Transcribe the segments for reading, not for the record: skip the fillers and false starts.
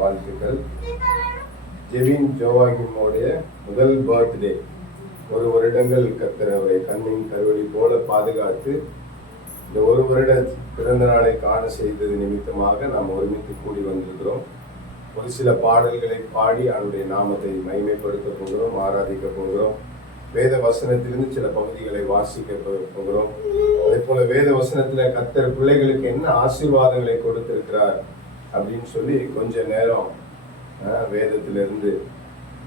வாழ்த்துக்கள். ஜெவின் ஜோவாகிமோடைய முதல் பர்த்டே. 1 வருடங்கள் கர்த்தர் அவரை கண்ணின் கருவழி போல பாதுகாத்து இந்த 1 வருட பிறந்த நாளை காண செய்தது நிமித்தமாக நாம் ஒருமித்து கூடி வந்திருக்கிறோம். ஒரு சில பாடல்களை பாடி அவருடைய நாமத்தை மகிமைப்படுத்த போகிறோம், ஆராதிக்க போகிறோம். வேத வசனத்திலிருந்து சில பகுதிகளை வாசிக்க போகிறோம். அதே போல வேத வசனத்துல கர்த்தர் பிள்ளைகளுக்கு என்ன ஆசீர்வாதங்களை கொடுத்திருக்கிறார் அப்படின்னு சொல்லி கொஞ்ச நேரம் வேதத்திலிருந்து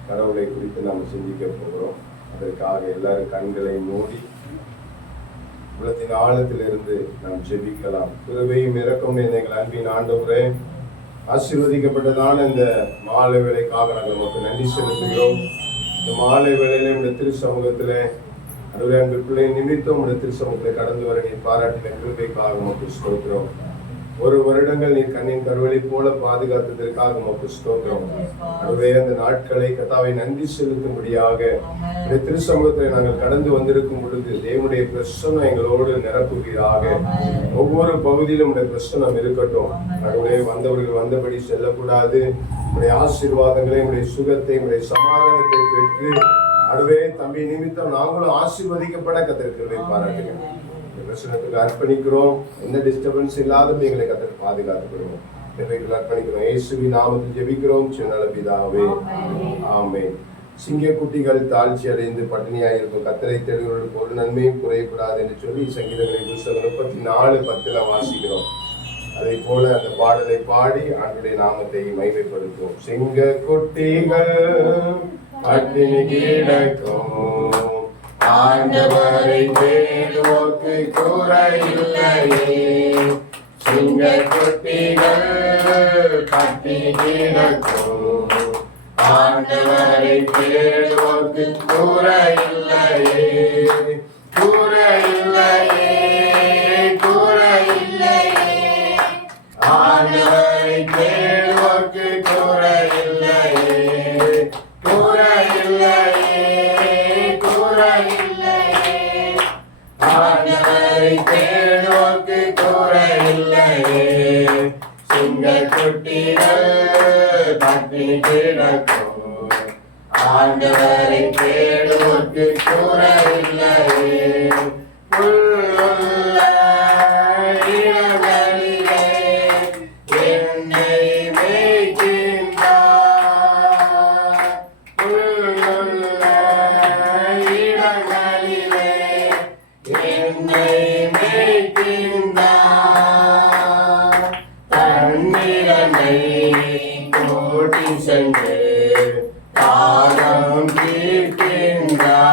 கடவுளை குறித்து நாம் சிந்திக்க போகிறோம். அதற்காக எல்லாரும் கண்களை மூடி உள்ளத்தின் ஆழத்திலிருந்து நாம் ஜெபிக்கலாம். கிருபையும் இரக்கமும் எங்கள் அன்பின் ஆண்டவரே, ஆசீர்வதிக்கப்பட்டதான இந்த மாலை வேளைக்காக நாங்கள் நமக்கு நன்றி செலுத்துகிறோம். இந்த மாலை வேளையில இந்த திரு சமூகத்துல அதுவே அன்பு பிள்ளை நிமித்தம் இந்த திரு சமூகத்துல கடந்து வர நீர் பாராட்டின கிருபைக்காக நமக்கு ஸ்தோத்திரம். 1 வருடங்கள் நீர் கண்ணின் கருவழி போல பாதுகாத்ததற்காக நமக்கு ஸ்தோத்திரம். அதுவே அந்த நாட்களை கர்த்தாவை நன்றி செலுத்தும்படியாக இந்த திரு சமூகத்தில் நாங்கள் கடந்து வந்திருக்கும் பொழுது தேவனுடைய பிரசன்னம் எங்களோடு நிரப்புவீராக. ஒவ்வொரு பகுதியிலும் உடைய பிரசன்னம் இருக்கட்டும். அதுவே வந்தவர்கள் வந்தபடி செல்லக்கூடாது. உடைய ஆசீர்வாதங்களை, உடைய சுகத்தை, உடைய சமாதானத்தை பெற்று அதுவே தம்பி நிமித்தம் நாங்களும் ஆசீர்வதிக்கப்பட கர்த்தருக்கு பாராட்டுகிறோம். பிரசனத்துக்கு அர்ப்பணிக்கிறோம். எந்த டிஸ்டர்பன்ஸ் இல்லாத எங்களை கர்த்தர் பாதுகாத்துக்கிறோம். அர்ப்பணிக்கிறோம். இயேசுவின் நாமத்தில் ஜெபிக்கிறோம் நல்ல பிதாவே, ஆமென். சிங்க குட்டிகள் தாழ்ச்சி அடைந்து பட்டினியாயிருக்கும் கர்த்தரை தேடுகிறவர்களுக்கு ஒரு நன்மையும் குறையக்கூடாது என்று சொல்லி சங்கீதங்களின் புத்தகம் 34:10 வாசிக்கிறோம். அதை போல அந்த பாடலை பாடி ஆண்டவருடைய நாமத்தை மகிமைப்படுத்துவோம். சிங்க குட்டிகள் பட்டினி கிடக்கும், ஆண்டவரை தேடுவோர்க்கு குறையில்லையே. சிங்க குட்டிகள் பட்டினி கிடக்கும், ஆண்டவரை தேடுவோர்க்கு குறையில்லையே. குறையில்லையே, குறையில்லையே, ஆண்டவரை தேடுவோர்க்கு குறையில்லையே. குறையில்லையே, ஆண்டவரை தேடுவோர்க்கு குறையில்லையே. சிங்க குட்டிகள் பட்டினி கிடக்கும், ஆண்டவரை தேடுவோர்க்கு குறையில்லையே. உள்ளுள்ள இடங்களிலே என்னை மேய்க்கின்றார். உள்ளுள்ள இடங்களிலே என்னை மேய்க்கின்றார். தண்ணீரனை கோட்டி சென்று தாகம் தீர்க்கின்றார்.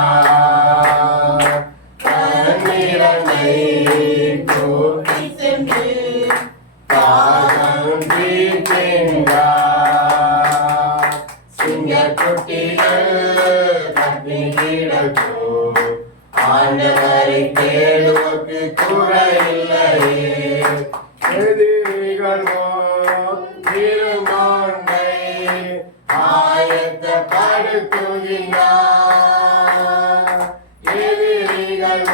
தண்ணீரனை கோட்டி சென்று தாகம் தீர்க்கின்றார். சிங்க குட்டிகள் பட்டினி கிடக்கும், ஆண்டவரை தேடுவோர்க்கு குறையில்லையே. எதிரிகள் திருமாண்டை ஆயத்தப்படுத்துகிறார். எதிரிகள்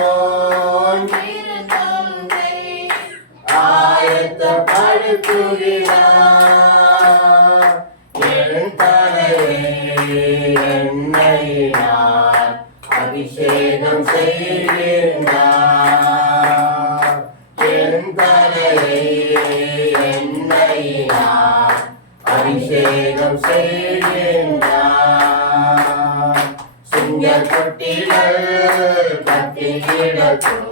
ஆயத்தப்படுத்துகிறார். என் தலையை எண்ணெயினால் அபிஷேகம் செய்கின்றார். என் தலையை எண்ணெயினால் அபிஷேகம் செய்கின்றார். சிங்க குட்டிகள் பட்டினி கிடக்கும்,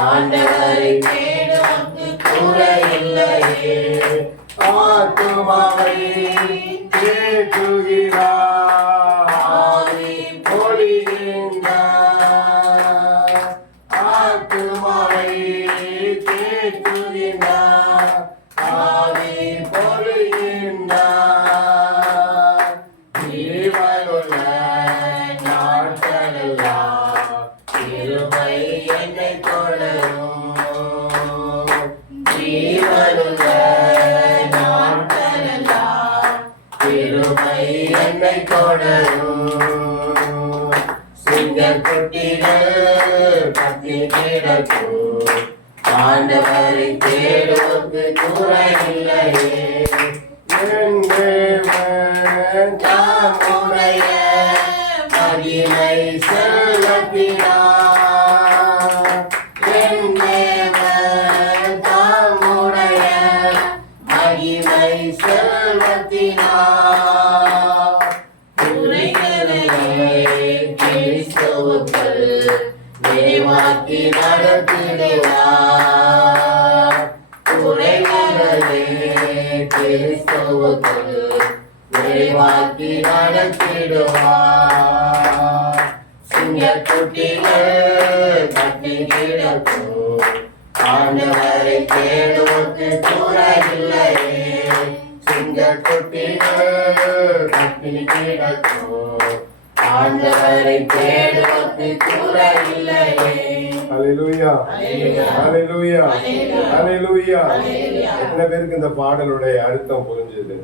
ஆண்டவரை தேடுவோர்க்கு குறையில்லையே. ஆத்துமாவை தேற்றுகிறார், ஆவி பொழிகின்றார். ஆத்துமாவை தேற்றுகிறார், ஆவி பொழிகின்றார். ஜீவனுள்ள நாட்களெல்லாம் கிருபை என்னை தொடரும். ஜீவனுள்ள நாட்களெல்லாம் கிருபை என்னை தொடரும். சிங்க குட்டிகள் பட்டினி கிடக்கும், ஆண்டவரை தேடுவோர்க்கு குறையில்லையே. என் மாற்றினார். குறைகளை கிறிஸ்துவுக்குள் நிறைவாக்கி நடத்திடுவார். குறைகளை கிறிஸ்துவுக்குள் நிறைவாக்கி நடத்திடுவார். சிங்கக்குட்டிகள் கட்டி கிடக்கும் ஆண்டவரை தேடுவோர்க்கு குறையில்லையே. சிங்கக்குட்டிகள் கட்டி கிடக்கும் ஆண்டவரை தேடுவோர்க்கு குறையில்லையே. ஹல்லேலூயா, ஹல்லேலூயா, ஹல்லேலூயா. எத்தனை பேருக்கு இந்த பாடலுடைய அர்த்தம் புரிஞ்சது?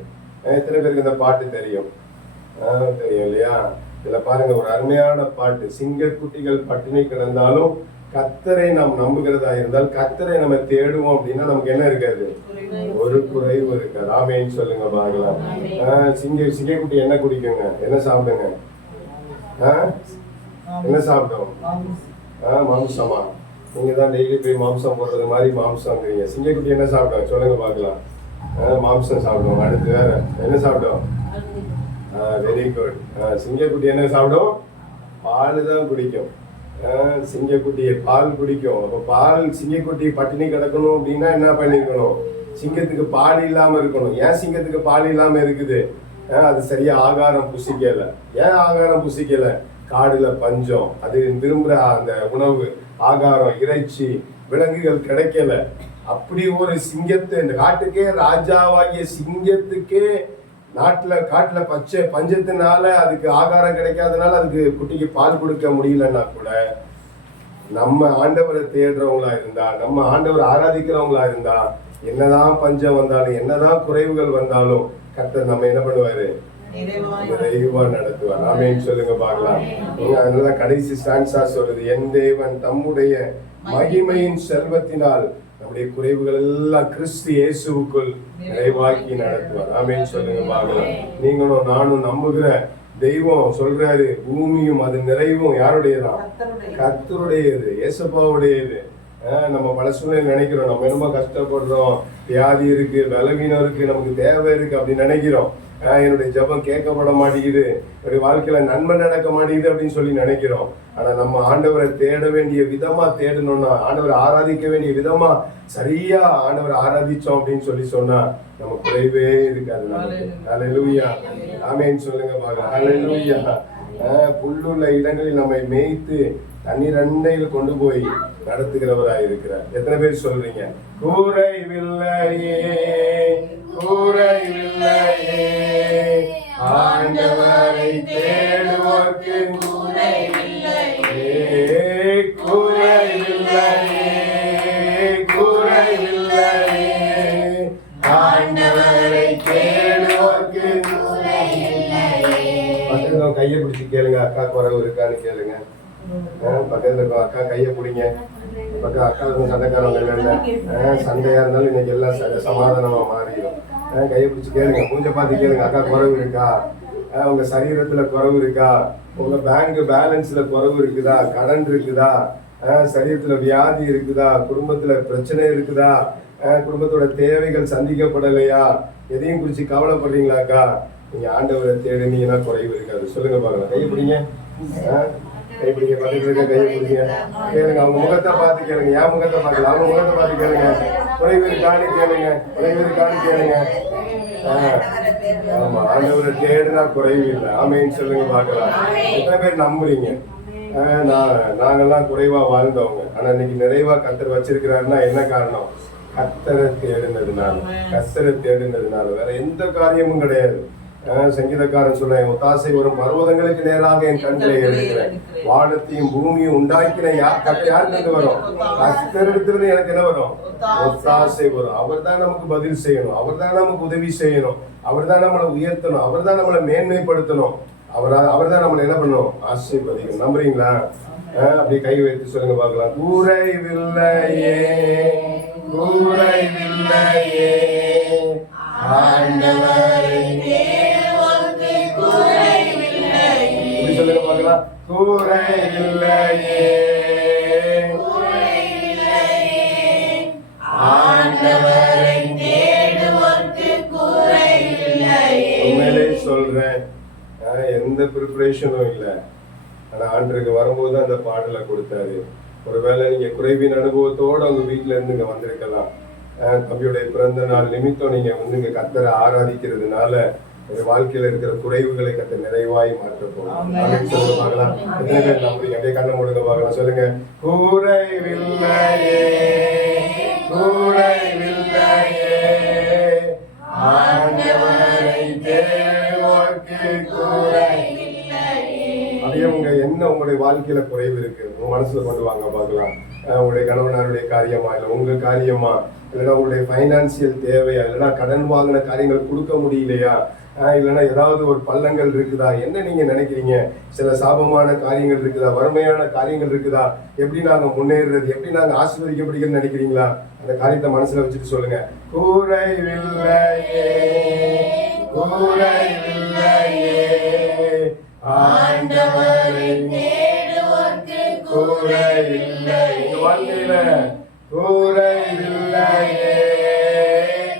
எத்தனை பேருக்கு இந்த பாட்டு தெரியும்? தெரியும் இல்லையா? இதுல பாருங்க, ஒரு அருமையான பாட்டு. சிங்கக்குட்டிகள் பட்டினி கிடந்தாலும் கர்த்தரை நாம் நம்புகிறதா இருந்தால், கர்த்தரை நம்ம தேடுவோம் அப்படின்னா நமக்கு என்ன இருக்காது? ஒரு குறைவு இருக்காது. ஆமேன்னு சொல்லுங்க பாக்கலாம். சிங்கக்குட்டி என்ன குடிக்குங்க? என்ன சாப்பிடுங்க? என்ன சாப்பிடும்? மாம்சமா? நீங்க தான் டெய்லி போய் மாம்சம் போடுறது மாதிரி மாம்சம்ங்கிறீங்க. சிங்கக்குட்டி என்ன சாப்பிடும் சொல்லுங்க பாக்கலாம். மாம்சம் சாப்பிடும். அடுத்து வேற என்ன சாப்பிடும்? Very good. சிங்கக்குட்டி என்ன சாப்பிடும்? பால் தான் குடிக்கும். சிங்கக்குட்டி பால் குடிக்கும். அப்ப பால் சிங்கக்குட்டி பட்டினி கிடக்கணும் அப்படின்னா என்ன பண்ணிருக்கணும்? சிங்கத்துக்கு பால் இல்லாம இருக்கணும். ஏன் சிங்கத்துக்கு பால் இல்லாம இருக்குது? அது சரியா ஆகாரம் புசிக்கல. ஏன் ஆகாரம் புசிக்கல? காடுல பஞ்சம். அது விரும்புற அந்த உணவு, ஆகாரம், இறைச்சி, விலங்குகள் கிடைக்கல. அப்படி ஒரு சிங்கத்தை, இந்த காட்டுக்கே ராஜாவாகிய சிங்கத்துக்கே காட்டுல பஞ்சத்தினால அதுக்கு ஆகாரம் கிடைக்காதனால அதுக்கு குட்டிக்கு பால் கொடுக்க முடியலன்னா கூட, நம்ம ஆண்டவரை தேடுறவங்களா இருந்தா, நம்ம ஆண்டவரை ஆராதிக்கிறவங்களா இருந்தா, என்னதான் பஞ்சம் வந்தாலும் என்னதான் குறைவுகள் வந்தாலும் கர்த்தர் நம்ம என்ன பண்ணுவாரு? நிறைவா நடத்துவார். ஆமென் சொல்லுங்க பார்க்கலாம். அதனால கடைசி ஸ்டான்ஸா சொல்லுது, என் தேவன் தம்முடைய மகிமையின் செல்வத்தினால் நம்முடைய குறைவுகள் எல்லாம் கிறிஸ்து இயேசுவுக்குள் நிறைவாக்கி நடத்துவார். ஆமென் சொல்லுங்க பார்க்கலாம். நீங்களும் நானும் நம்புகிற தெய்வம் சொல்றாரு, பூமியும் அது நிறைவும் யாருடையதான்? கர்த்தருடையது, இயேசுப்பாவுடையது. நம்ம பல சூழ்நிலை நினைக்கிறோம், நம்ம என்னமோ கஷ்டப்படுறோம், வியாதி இருக்கு, பலவீனம் இருக்கு, நமக்கு தேவை இருக்கு அப்படின்னு நினைக்கிறோம். என்னுடைய ஜெபம் கேட்கப்பட மாட்டேங்குது, என்னுடைய வாழ்க்கையில நன்மை நடக்க மாட்டேங்குது அப்படின்னு சொல்லி நினைக்கிறோம். ஆனா நம்ம ஆண்டவரை தேட வேண்டிய விதமா தேடணும்னா, ஆண்டவரை ஆராதிக்க வேண்டிய விதமா சரியா ஆண்டவரை ஆராதிச்சோம் அப்படின்னு சொன்னா நம்ம குறைவே இருக்காது. ஹல்லேலூயா, ஆமென் சொல்லுங்க பார்க்கலாம். ஹல்லேலூயா. புல்லுள்ள இடங்களில் நம்மை மேய்த்து தண்ணீர் அண்டையில் கொண்டு போய் நடத்துகிறவராய் இருக்கிறார். எத்தனை பேர் சொல்றீங்க? குறைவில்லையே, குறைவில்லையே, ஆண்டவரை தேடுவோர்க்கு குறைவில்லையே, குறைவில்லையே, குறைவில்லையே, ஆண்டவரை தேடுவோர்க்கு குறைவில்லையே. பக்கத்துல கையை பிடிச்சி கேளுங்க, அக்கா குறைவு இருக்கான்னு கேளுங்க. பக்கத்துல இருக்க அக்கா கையை பிடிங்க. பக்கம் அக்காவுக்கும் சண்டைக்காரவங்க இல்ல, சண்டையா இருந்தாலும் இன்னைக்கு எல்லாம் சமாதானமா மாறிடும். கையை பிடிச்சி கேளுங்க, மூஞ்ச பார்த்து கேளுங்க, அக்கா குறைவு இருக்கா? உங்க சரீரத்துல குறைவு இருக்கா? உங்க பேங்க் பேலன்ஸ்ல குறைவு இருக்குதா? கடன் இருக்குதா? சரீரத்துல வியாதி இருக்குதா? குடும்பத்துல பிரச்சனை இருக்குதா? குடும்பத்தோட தேவைகள் சந்திக்கப்படலையா? எதையும் குறிச்சு கவலைப்படுறீங்களாக்கா? நீங்க ஆண்டவரை தேடுனீங்கன்னா குறைவு இருக்காது. சொல்லுங்க பார்க்கலாம். கையை பிடிங்க, கைப்பிடிங்க, பக்கத்துல இருக்க கையை பிடிங்க, கேளுங்க. அவங்க முகத்தை பார்த்து கேளுங்க, என் முகத்தை பார்க்கல, அவங்க முகத்தை பார்த்து கேளுங்க. குறைவு இருக்கான்னு கேளுங்க, குறைவு இருக்கான்னு கேளுங்க. ஆமா, ஆண்டவரை தேடுனா குறைவு இல்லை. ஆமைன்னு சொல்லுங்க பார்க்கலாம். எத்தனை பேர் நம்புறீங்க? நாங்கெல்லாம் குறைவா வாழ்ந்தவங்க, ஆனா இன்னைக்கு நிறைவா கர்த்தர் வச்சிருக்கிறாருன்னா என்ன காரணம்? கர்த்தரை தேடுனதுனால, கர்த்தரை தேடுனதுனால, வேற எந்த காரியமும் கிடையாது. சங்கீதக்காரன் சொல்ல, ஒத்தாசை வரும் பர்வதங்களுக்கு நேராக என் கண்களை எடுக்கிறேன், வானத்தையும் பூமியும் உண்டாக்கின யாருக்கு வரும்? கர்த்தரிடத்திலிருந்து எனக்கு என்ன வரும்? ஒத்தாசை வரும். அவர் தான் நமக்கு பதில் செய்யணும், அவர் தான் நமக்கு உதவி செய்யணும், அவர் தான் நம்மளை உயர்த்தணும், அவர் தான் நம்மளை மேன்மைப்படுத்தணும், அவர் தான் நம்மளை என்ன பண்ணணும்? ஆசீர்வதிக்கணும். நம்புறீங்களா? அப்படி கை வைத்து சொல்லுங்க பார்க்கலாம். குறைவில்லையே, குறைவில்லையே, ஆண்டவரை தேடுவோர்க்கு குறைவில்லையே. சொல்லுங்க பார்க்கலாம். குறைவில்லையே, ஆண்டவரை தேடுவோர்க்கு குறைவில்லையே. எந்த ப்ரிப்பரேஷனும் இல்லை. ஆனால் ஆண்டருக்கு வரும்போது தான் அந்த பாடலை கொடுத்தாரு. ஒருவேளை நீங்கள் குறைவின் அனுபவத்தோடு உங்கள் வீட்டில் இருந்து இங்கே வந்திருக்கலாம். தம்பியுடைய பிறந்த நாள் நிமித்தம் நீங்கள் வந்து இங்கே கர்த்தரை ஆராதிக்கிறதுனால வாழ்க்கையில இருக்கிற குறைவுகளை கத்த நிறைவாய் மாற்ற போகலாம். பார்க்கலாம். எத்தனை பேர் நம்புறீங்க? அப்படியே கண்ணை மூடுங்க பார்க்கலாம். சொல்லுங்க. குறைவில்லையே, குறைவில்லையே, ஆண்டவரை தேடுவோர்க்கு குறைவில்லையே. அப்படியே உங்க என்ன உங்களுடைய வாழ்க்கையில குறைவு இருக்கு உங்க மனசுல கொண்டு வாங்க பார்க்கலாம். உங்களுடைய கணவனாருடைய காரியமா, இல்லை உங்க காரியமா, இல்லைன்னா உங்களுடைய பைனான்சியல் தேவையா, இல்லைன்னா கடன் வாங்கின காரியங்கள் கொடுக்க முடியலையா, இல்லைன்னா ஏதாவது ஒரு பள்ளங்கள் இருக்குதா, என்ன நீங்க நினைக்கிறீங்க? சில சாபமான காரியங்கள் இருக்குதா, வறுமையான காரியங்கள் இருக்குதா, எப்படி நாங்க முன்னேறுறது, எப்படி நாங்க ஆசீர்வதிக்கப்படுகிறோம்னு நினைக்கிறீங்களா? அந்த காரியத்தை மனசுல வச்சுட்டு சொல்லுங்க. குறைவில்லையே, குறைவில்லையே, ஆண்டவரை தேடுவோர்க்கு குறைவில்லை. எங்க வாழ்க்கையில குறைவில்லையே,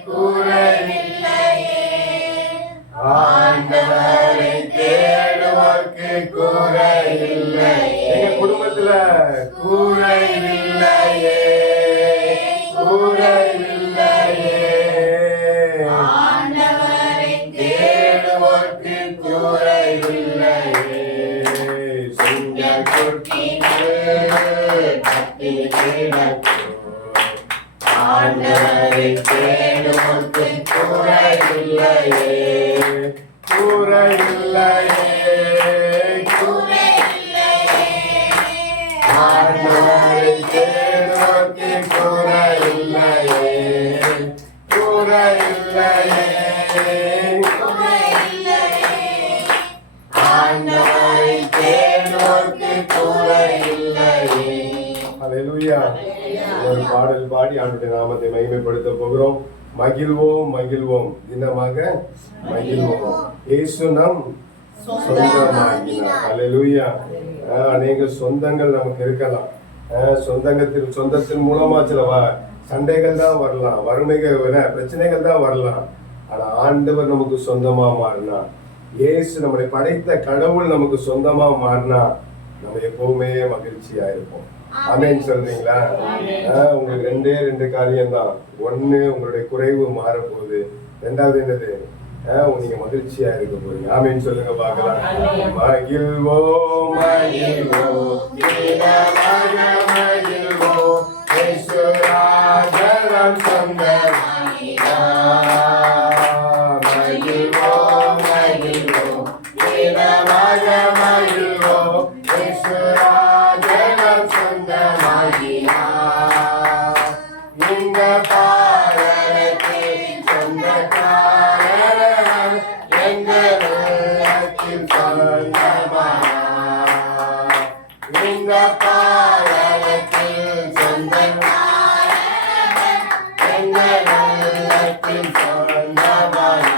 குறைவில்லையே, ஆண்டவரை தேடுவோர்க்கு குறைவில்லை. எங்க குடும்பத்துல குறைவில்லையே, குறைவில்லையே, ஆண்டவரை தேடுவோர்க்கு குறைவில்லையே. சிங்க குட்டிகள் பட்டினி கிடக்கும், ஆண்டவரை தேடுவோர்க்கு குறைவில்லையே, குறைவில்லையே, குறைவில்லையே, ஆண்டவரை தேடுவோர்க்கு குறைவில்லையே, குறைவில்லையே, ஆண்டவரை தேடுவோர்க்கு குறைவில்லையே. ஹல்லேலூயா. ஒரு பாடல் பாடி ஆண்டவருடைய நாமத்தை மகிமைப்படுத்த போகிறோம். மகிழ்வோம், மகிழ்வோம், தினமாக மகிழ்வோம், இயேசு நம் சொந்தமாகினார். ஹல்லேலூயா. அநேக சொந்தங்கள் நமக்கு இருக்கலாம். சொந்தத்தின் மூலமா சில சண்டைகள் தான் வரலாம், வறுமைகள் பிரச்சனைகள் தான் வரலாம். ஆனா ஆண்டவர் நமக்கு சொந்தமா மாறினா, இயேசு நம்மளை படைத்த கடவுள் நமக்கு சொந்தமா மாறினா நம்ம எப்பவுமே மகிழ்ச்சியா இருப்போம். ஆமென் சொல்றீங்களா? உங்களுக்கு ரெண்டு காரியம் தான். ஒண்ணு, உங்களுடைய குறைவு மாறப்போகுது. ரெண்டாவது என்னது? நீங்க மகிழ்ச்சியா இருக்க போறீங்க. ஆமென் சொல்லுங்க பார்க்கலாம். மகிழ்வோம், மகிழ்வோம், மகிழ்வோம், இயேசு ராஜன் சொந்தமாகினார். மகிழ்வோம், மகிழ்வோம், மகிழ்வோம், இயேசு ராஜன் சொந்தமாகினார். இந்த பாடலுக்கு சொந்தக்காரர் எங்கள் உள்ளத்தில் சொந்தமானார். இந்த பாடலுக்கு சொந்தக்காரர் எங்கள் உள்ளத்தில் சொந்தமானார்.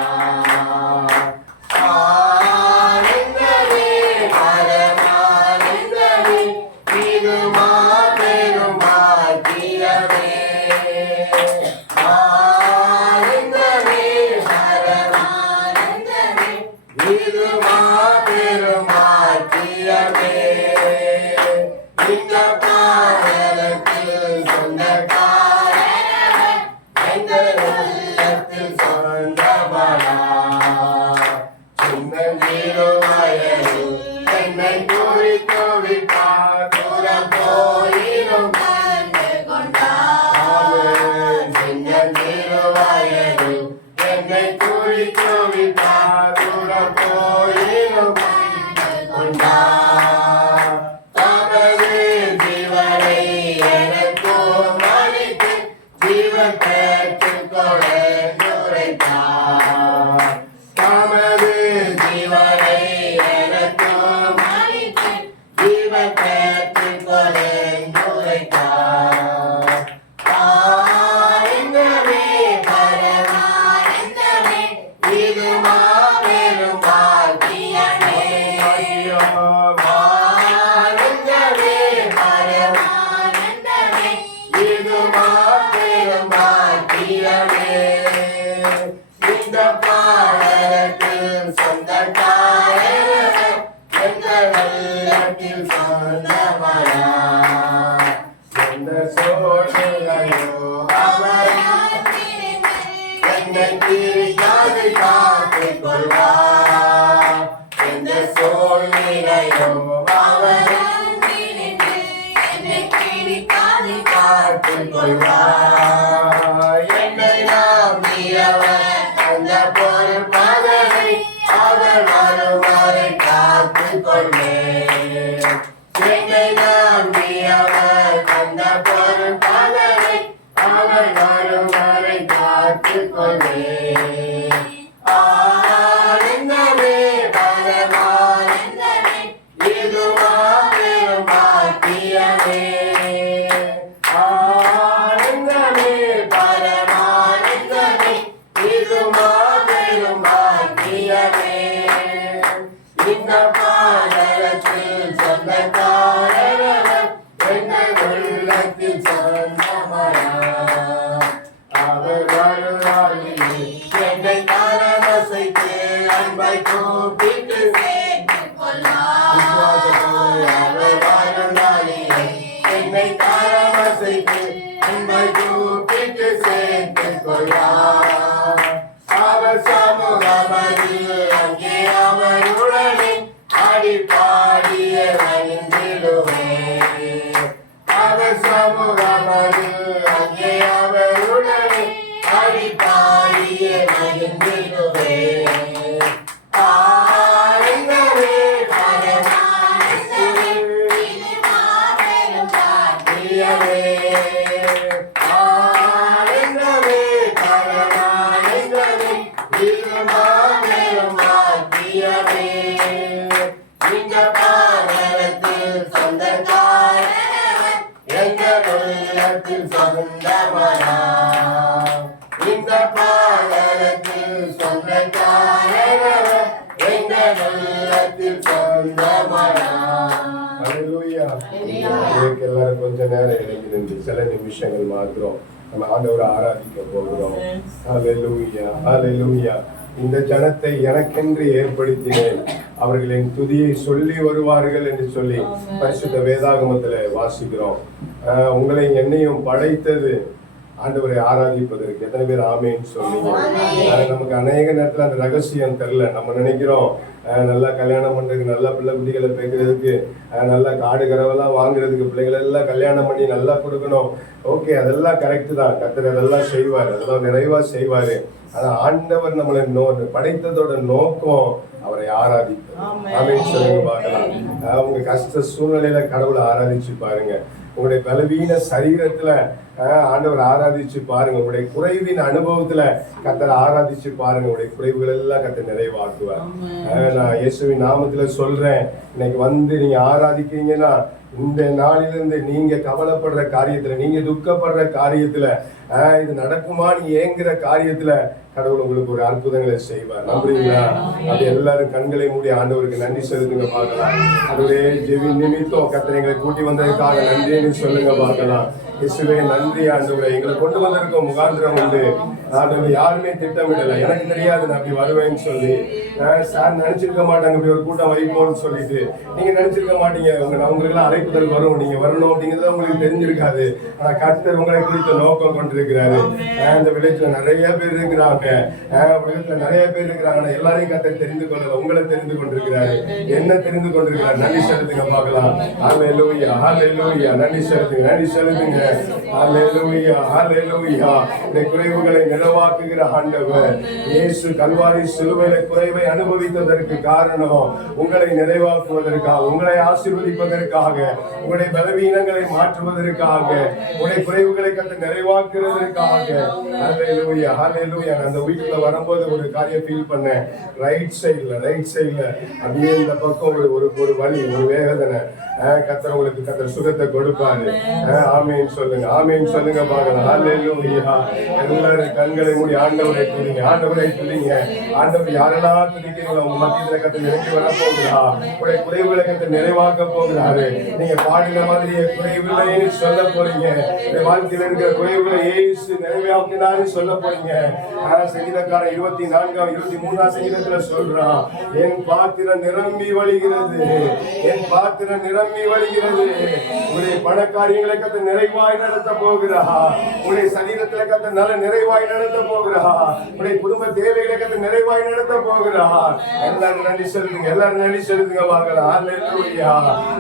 ஆனந்தமே, பரமானந்தமே, இது மாபெரும் பாக்கியமே. ஆனந்தமே, பரமானந்தமே, இது மாபெரும் பாக்கியமே. இந்த பாடலுக்கு சொந்தக்காரர் எங்கள் உள்ளத்தில் சொந்தமானார். சின்னஞ்சிறு வயதில் என்னை குறித்து விட்டார், தூரம் போயினும் கண்டு கொண்டார். சின்னஞ்சிறு வயதில் என்னை குறித்து விட்டார், தூரம் போயினும் கண்டு கொண்டார். தமது ஜீவனை எனக்கும் அளித்து ஜீவன் பெற்றுக் கொடுத்தார். தமது ஜீவனை எனக்கும் அளித்து ஜீவன் பெற்றுக் கொடுத்தார். ஆனந்தமே, பரமானந்தமே, இது மாபெரும் பாக்கியமே. ஆனந்தமே, பரமானந்தமே, இது மாபெரும் பாக்கியமே. இந்த பாடலுக்கு சொந்தக்காரர் கொள்வார். எந்த சூழ்நிலையும் அவர் காத்துக் கொள்வார். என்னை நம்பியவர் அந்த பொறுப்பதனை அவர் வரும் வரை காத்துக் கொள்வேன். என்னை நம்பியவர் அந்த பொறுப்பதனை அவர் வரும் வரை காத்துக் கொள்வேன். ஆனந்தமே பரமானந்தமே இது மாபெரும் பாக்கியமே. ஆனந்தமே பரமானந்தமே இது மாபெரும் பாக்கியமே. இந்த பாதலத்தில் சொந்தக்காரர் எங்கள் உள்ளத்தில் சொந்தமரார். அவர் வருவாரில் என்னை கரமசைத்து அன்பை கூப்பிட்டு சேர்த்துக் கொள்வார். அவர் வருவாரில் என்னை கரமசைத்து அன்பை கூப்பிட்டு சேர்த்துக் கொள்வார். அவர் சமூகமதில் அங்கே அவருடனே ஆடி பாடிய மகிழ்ந்திடுவேன். அவர் சமூகமதில் அங்கே அவருடனே ஆடி பாடிய மகிழ்ந்திடுவேன். ஆனந்தமே பரமானந்தமே இது மாபெரும் பாக்கியமே. ஆனந்தமே பரமானந்தமே இது மாபெரும் பாக்கியமே. இந்த பாதலத்தில் சொந்தக்காரர் எங்கள் உள்ளத்தில் சொந்தமரார். இந்த பாதலத்தில் சொந்தக்காரர் எங்கள் உள்ளத்தில் சொந்தமரார். ஹல்லேலூயா. இதுக்கு எல்லாரும் கொஞ்ச நேரம் இணைந்து சில நிமிஷங்கள் மாத்திரம் நம்ம ஆண்டவரை ஆராதிக்க போகிறோம். ஹல்லேலூயா, ஹல்லேலூயா. இந்த ஜனத்தை எனக்கென்று ஏற்படுத்தினேன், அவர்கள் என் துதியை சொல்லி வருவார்கள் என்று சொல்லி பரிசுத்த வேதாகமத்துல வாசிக்கிறோம். உங்களை என்னையும் படைத்தது ஆண்டவரை ஆராதிப்பதற்கு. எத்தனை பேர் ஆமேன்னு சொல்லுங்க. நமக்கு அநேக நேரத்துல அந்த ரகசியம் தெரியல. நம்ம நினைக்கிறோம் நல்லா கல்யாணம் பண்றதுக்கு, நல்லா பிள்ளை குட்டிகளை பேக்கிறதுக்கு, நல்லா காடு கரவெல்லாம் வாங்குறதுக்கு, பிள்ளைகளை எல்லாம் கல்யாணம் பண்ணி நல்லா கொடுக்கணும். ஓகே, அதெல்லாம் கரெக்ட் தான். கர்த்தர் அதெல்லாம் செய்வார், அதெல்லாம் நிறைவா செய்வாரு. ஆனா ஆண்டவர் நம்மளை படைத்ததோட நோக்கம் அவரை ஆராதிப்பது. ஆமேன்னு சொல்லுங்க பார்க்கலாம். உங்க கஷ்ட சூழ்நிலையில கடவுளை ஆராதிச்சு பாருங்க. உங்களுடைய பலவீன சரீரத்துல ஆண்டவர் ஆராதிச்சு பாருங்க. உங்களுடைய குறைவின் அனுபவத்துல கர்த்தரை ஆராதிச்சு பாருங்க. உங்களுடைய குறைவுகள் எல்லாம் கர்த்தர் நிறைவாக்குவார். நான் இயேசுவின் நாமத்துல சொல்றேன், இன்னைக்கு வந்து நீங்க ஆராதிக்கிறீங்கன்னா இந்த நாளிலிருந்து நீங்க கவலைப்படுற காரியத்துல, நீங்க துக்கப்படுற காரியத்துல, இது நடக்குமா நீ ஏங்குற காரியத்துல கடவுள் உங்களுக்கு ஒரு அற்புதங்களை செய்வார். நம்புறீங்களா? அது எல்லாரும் கண்களை மூடி ஆண்டவருக்கு நன்றி செலுத்துங்க பார்க்கலாம். அதுவே ஜெவி நிமித்தம் கர்த்தர் எங்களை கூட்டி வந்ததுக்காக நன்றின்னு சொல்லுங்க பார்க்கலாம். இயேசுவே நன்றி ஆண்டவரே, எங்களை கொண்டு வந்திருக்க முகாந்திரம் உண்டு. ஆண்டவரே யாருமே திட்டமிடல, எனக்கு தெரியாது நான் அப்படி வருவேன்னு சொல்லி. சார் நினைச்சிருக்க மாட்டாங்க இப்படி ஒரு கூட்டம் வைப்போம்னு சொல்லிட்டு. நீங்க நினைச்சிருக்க மாட்டீங்க உங்களுக்கு எல்லாம் அழைப்புதல் வரும், நீங்க வரணும் அப்படிங்கிறது உங்களுக்கு தெரிஞ்சிருக்காது. ஆனா கர்த்தர் உங்களை குறித்த நோக்கம் கொண்டிருக்கிறாரு. இந்த வில்லேஜ்ல நிறைய பேர் இருக்கிறாங்க, உலகத்துல நிறைய பேர் இருக்கிறாங்க. எல்லாரையும் கர்த்தர் தெரிந்து கொள்ளல, உங்களை தெரிந்து கொண்டிருக்கிறாரு. என்ன தெரிந்து கொண்டிருக்கிறார்? நன்றி செலுத்துங்க பார்க்கலாம். ஹல்லேலூயா, ஹல்லேலூயா. நன்றி செலுத்துங்க, நன்றி செலுத்துங்க. ஹல்லேலூயா, ஹல்லேலூயா. இந்த குறைவுகளை நிறைவாக்குகிற ஆண்டவர் இயேசு கல்வாரி சிலுவையில குறைவை அனுபவித்ததற்கு காரணம் உங்களை நிறைவாக்குவதற்காக, உங்களை ஆசீர்வதிப்பதற்காக, உங்களுடைய பலவீனங்களை மாற்றுவதற்காக, உங்களுடைய குறைவுகளை கண்டு நிறைவாக்குறதற்காக. ஹல்லேலூயா, ஹல்லேலூயா. அந்த வீட்டுல வரும்போது ஒரு காரியம் ஃபீல் பண்ணேன். ரைட் சைட்ல அப்படியே இந்த பக்கம் ஒரு வலி, ஒரு வேதனை. கர்த்தர் உங்களுக்கு கர்த்தர் சுகத்தை கொடுப்பாரு. ஆமேன் சொல்லுங்க, ஆமேன் சொல்லுங்க பார்க்கலாம். ஹல்லேலூயா. எல்லாரும் கண்களை மூடி ஆண்டவரை துதிங்க, ஆண்டவரை துதிங்க. ஆண்டவர் யாரெல்லாம் துதிக்கிறீங்களோ உங்க மத்தியில கர்த்தர் இறங்கி வர போகிறா. உங்களுடைய குறைவுகளை கர்த்தர் நிறைவாக்க போகிறாரு. நீங்க பாடின மாதிரியே குறைவில்லைன்னு சொல்ல போறீங்க. இந்த வாழ்க்கையில் இருக்கிற குறைவுகளை இயேசு நிறைவாக்கினாரு சொல்ல போறீங்க. சங்கீதக்காரன் 23ஆம் சங்கீதத்துல சொல்றான், என் பாத்திரம் நிரம்பி வழிகிறது, என் பாத்திரம் நிரம்பி வழிகிறது. உங்களுடைய பணக்காரியங்களை கர்த்தர் நிறைவா நிறைவாய் நடத்த போகிறார். உடைய சரீரத்துல கத்த நல்ல நிறைவாய் நடத்த போகிறார். உடைய குடும்ப தேவைகளை கத்த நிறைவாய் நடத்த போகிறார். எல்லாரும் நன்றி சொல்லுங்க, எல்லாரும் நன்றி சொல்லுங்க பார்க்கலாம். ஹல்லேலூயா,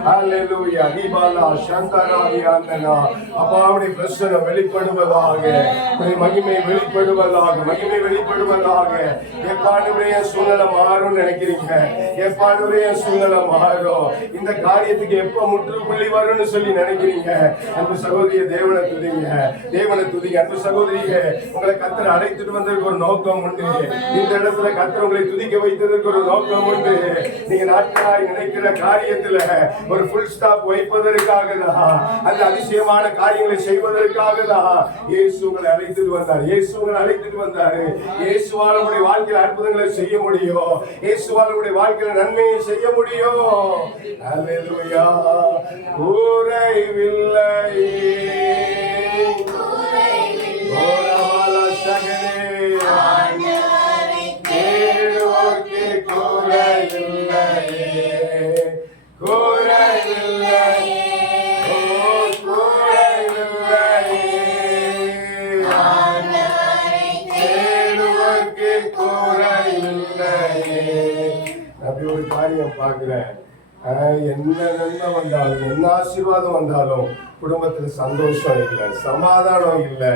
ஹல்லேலூயா. தீபாலா சந்தராதி ஆண்டனா அப்பாவுடைய பிரசன்னம் வெளிப்படுவதாக, உடைய மகிமை வெளிப்படுவதாக, மகிமை வெளிப்படுவதாக. எப்பாடுடைய சூழ்நிலை மாறும் நினைக்கிறீங்க, எப்பாடுடைய சூழ்நிலை மாறும், இந்த காரியத்துக்கு எப்ப முற்றுப்புள்ளி வரும்னு சொல்லி நினைக்கிறீங்க. அன்பு சகோதரிய தேவனை துதிங்க, தேவனை துதிங்க. அன்பு சகோதரியே, உங்களை கர்த்தர் அழைத்துட்டு வந்ததுக்கு ஒரு நோக்கம் உண்டு. இந்த இடத்துல கர்த்தர் உங்களை துதிக்க வைத்ததற்கு ஒரு நோக்கம் உண்டு. நீங்க நாட்களாய் நினைக்கிற காரியத்துல ஒரு ஃபுல் ஸ்டாப் வைப்பதற்காக தான், அந்த அதிசயமான காரியங்களை செய்வதற்காக தான் இயேசு உங்களை அழைத்துட்டு வந்தார். இயேசு உங்களை அழைத்துட்டு வந்தாரு. இயேசுவால் உங்களுடைய வாழ்க்கையில் அற்புதங்களை செய்ய முடியும். இயேசுவால் உங்களுடைய வாழ்க்கையில் நன்மையை செய்ய முடியும். ஹல்லேலூயா. குறைவில்லை ஒரு காரியம் பார்க்கிறேன். என்ன நன்மை வந்தாலும், என்ன ஆசீர்வாதம் வந்தாலும் குடும்பத்துல சந்தோஷம் இல்லை, சமாதானம் இல்லை,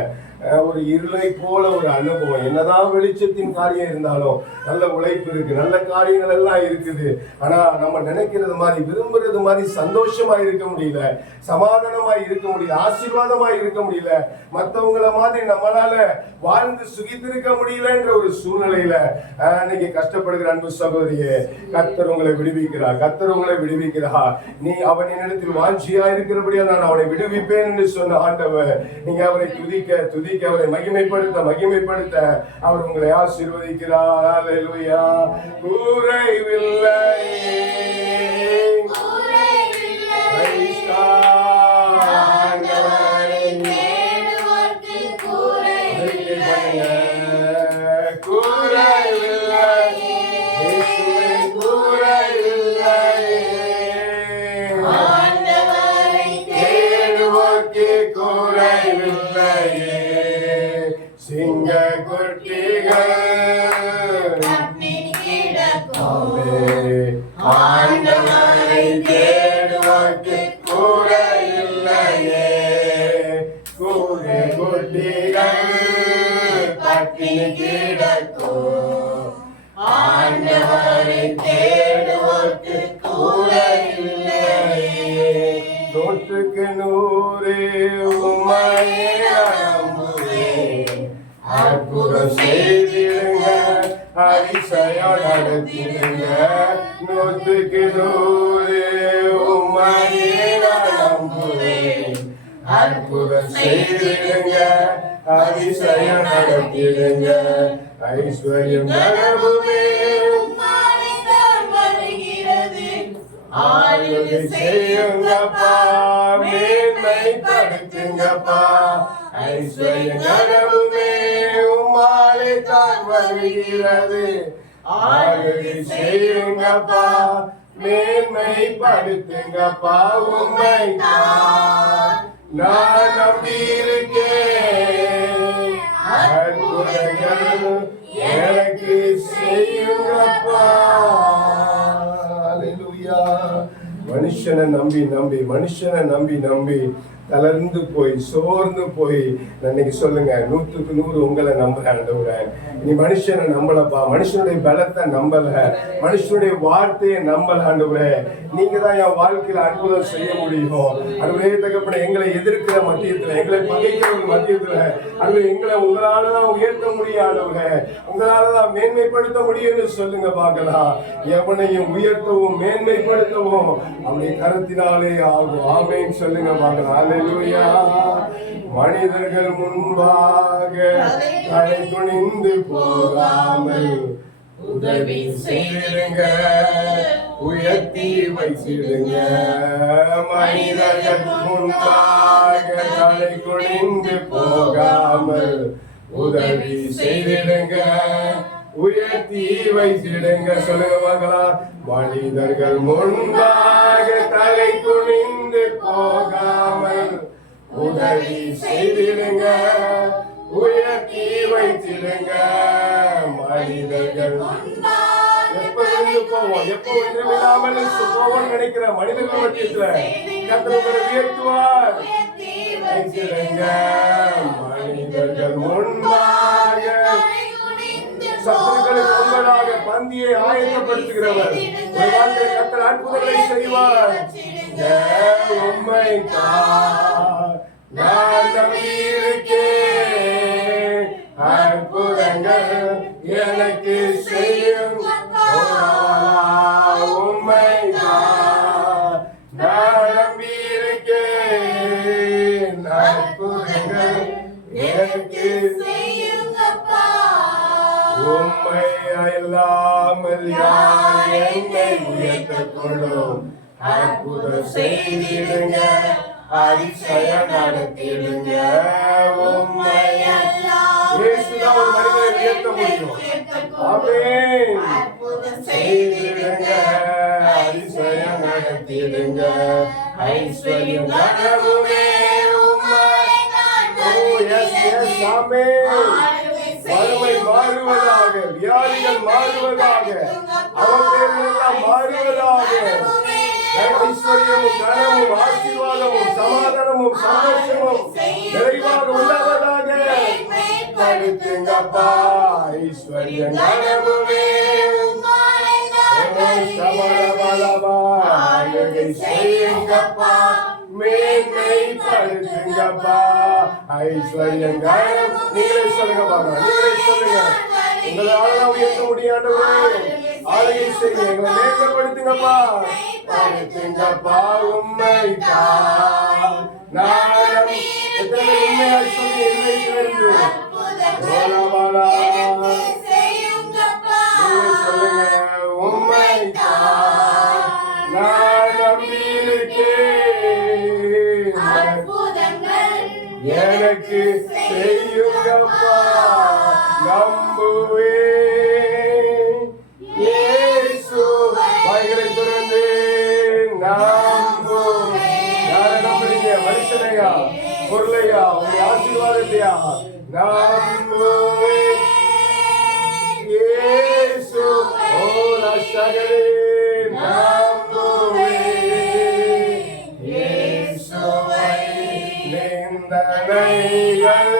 ஒரு இருளை போல ஒரு அனுபவம். என்னதான் வெளிச்சத்தின் காரியம் இருந்தாலும் நல்ல உழைப்பு இருக்கு, நல்ல காரியங்கள் எல்லாம் இருக்குது. ஆனா நம்ம நினைக்கிறது மாதிரி, விரும்புறது மாதிரி சந்தோஷமா இருக்க முடியல, சமாதானமா இருக்க முடியல, ஆசீர்வாதமா இருக்க முடியல, மற்றவங்கள மாதிரி நம்மளால வாழ்ந்து சுகித்திருக்க முடியலன்ற ஒரு சூழ்நிலையில இன்னைக்கு கஷ்டப்படுகிற அன்பு சகோதரியே, கர்த்தர் உங்களை விடுவிக்கிறார், கர்த்தர் உங்களை விடுவிக்கிறார். நீ அவன் என்னிடத்தில் வாஞ்சியா இருக்கிறபடியா நான் அவனை விடுவிப்பேன் என்று சொன்ன ஆண்டவர், நீங்க அவரை துதிக்க துதிக்க, அவரை மகிமைப்படுத்த மகிமைப்படுத்த அவர் உங்களை ஆசீர்வதிக்கிறார். ஹல்லேலூயா. குறைவில்லை சிங்க குட்டிகள் ஆண்டவரை தேடுவோர்க்கு கூரை இல்லையே. கூரை குட்டிகள் பட்டினி கிடக்கும், ஆண்டவரை தேடுவோர்க்கு கூரை இல்லையே. 100க்கு 100 உம்மையே நம்புவேன், அற்புதம் செய்திடுங்க, அதிசயம் நடத்திடுங்க. 100க்கு 100 உம்மையே நம்புவேன், அற்புதம் செய்திடுங்க, அதிசயம் நடத்திடுங்க. ஐஸ்வர்யம் நலமுமே ஆளுகை செய்யுங்கப்பா, மேன்மைப்படுத்துங்கப்பா. ஐஸ்வர்யம் நலமுமே உம்மாலே தான் வருகிறது. ஆளுகை செய்யுங்கப்பா, மேன்மைப்படுத்துங்கப்பா. உம்மை நான் நம்பியிருக்கேன், அற்புதங்கள் எனக்கு செய்யுங்கப்பா. ஹல்லேலூயா. மனுஷனை நம்பி நம்பி, மனுஷனை நம்பி நம்பி தளர்ந்து போய் சோர்ந்து போய் இன்னைக்கு சொல்லுங்க, 100க்கு 100 உங்களை நம்புறேன் ஆண்டவரே. நீ மனுஷனை நம்பலப்பா, மனுஷனுடைய பலத்தை நம்பல, மனுஷனுடைய வார்த்தையை நம்பல ஆண்டவரே. நீங்க தான் என் வாழ்க்கையில அற்புதம் செய்ய முடியும். அதுவே தகப்பனே, எங்களை எதிர்க்கிற மத்தியத்துல, எங்களை பகைக்கிறவங்க மத்தியத்துல, அது எங்களை உங்களாலதான் உயர்த்த முடியும் ஆண்டவரே, உங்களாலதான் மேன்மைப்படுத்த முடியும்னு சொல்லுங்க பார்க்கலாம். எவனையும் உயர்த்தவும் மேன்மைப்படுத்தவும் அவருடைய கருத்தினாலே ஆகும். ஆமென் சொல்லுங்க பார்க்கலாம். ஹல்லேலூயா. மனிதர்கள் முன்பாக தலை குனிந்து போகாமல் உதவி செய்திடுங்க, உயர்த்தி வைத்திடுங்க. மனிதர்கள் முன்பாக தலை குனிந்து போகாமல் உதவி செய்திடுங்க, உயர்த்தி வைத்திடுங்க. சொல்லுங்க பார்க்கலாம். மனிதர்கள் முன்பாக தலை குனிந்து போகாமல் உதவி செய்திடுங்க, உயர்த்தி வைத்திடுங்க. மனிதர்கள் எப்ப விழுந்து போவோம், எப்ப ஒன்றுமில்லாமல் போவோம் நினைக்கிற மனிதர்கள் மத்தியத்துல கர்த்தர் உங்களை உயர்த்துவார். வைத்திடுங்க. மனிதர்கள் முன்பாக சத்துருக்களுக்கு முன்பதாக பந்தியை ஆயத்தப்படுத்துகிறவர். ஒரு வாழ்க்கை கர்த்தர் அற்புதங்களை செய்வார். உம்மைத்தான் நான் நம்பியிருக்கேன், அற்புதங்கள் எனக்கு செய்யும். உம்மைத்தான் நான் நம்பியிருக்கேன், அற்புதங்கள் எனக்கு உம்மை இல்லாமல் யார் என்னை உயர்த்தக்கூடும். அற்புதம் செய்திடுங்க, அதிசயம் நடத்திடுங்க. உம்மை இயேசுதான் ஒரு மனிதனை உயர்த்த முடியும். ஆமென். செய்திடுங்க, அதிசயம் நடத்திடுங்க. ஐஸ்வர்யம் கனவுமே உம்மை. ஓ எஸ் எஸ் ஆமென். வறுமை மாறுவதாக, வியாதிகள் மாறுவதாக, அவப்பெயர்கள் மாறுவதாக. ஐஸ்வர்யமும் கனமும் ஆசீர்வாதமும் சமாதானமும் சந்தோஷமும் நிறைவாக உள்ளவதாக. படுத்துங்கப்பா ஐஸ்வர்யம் கனமுமே செய்யுங்கப்பா, மேன்மைப்படுத்துங்கப்பா ஐஸ்வர்யம் கனம். நீங்களே சொல்லுங்க பாருங்க, நீங்களே சொல்லுங்க. உங்களால உயர்த்த முடியாதவரே ஆளுகை செய்யுங்க, எங்களை மேன்மைப்படுத்துங்கப்பா. படுத்துங்கப்பா உண்மைதான் நான் எத்தனை உண்மையாய் சொல்லி எதிர்த்து சொல்லுங்க. உண்மைதான் நான் நம்பியிருக்கேன், எனக்கு செய்யுங்கப்பா. நம்புவேன் இயேசு. வாய்களை திறந்து நம்புவேன். யாரை நம்புறீங்க? மனுஷனையா, பொருளையா, உங்க ஆசீர்வாதத்தையா? நம்புவேன் இயேசு. ஓ ரட்சகரே நம்புவேன் இயேசுவை. நிந்தனைகள்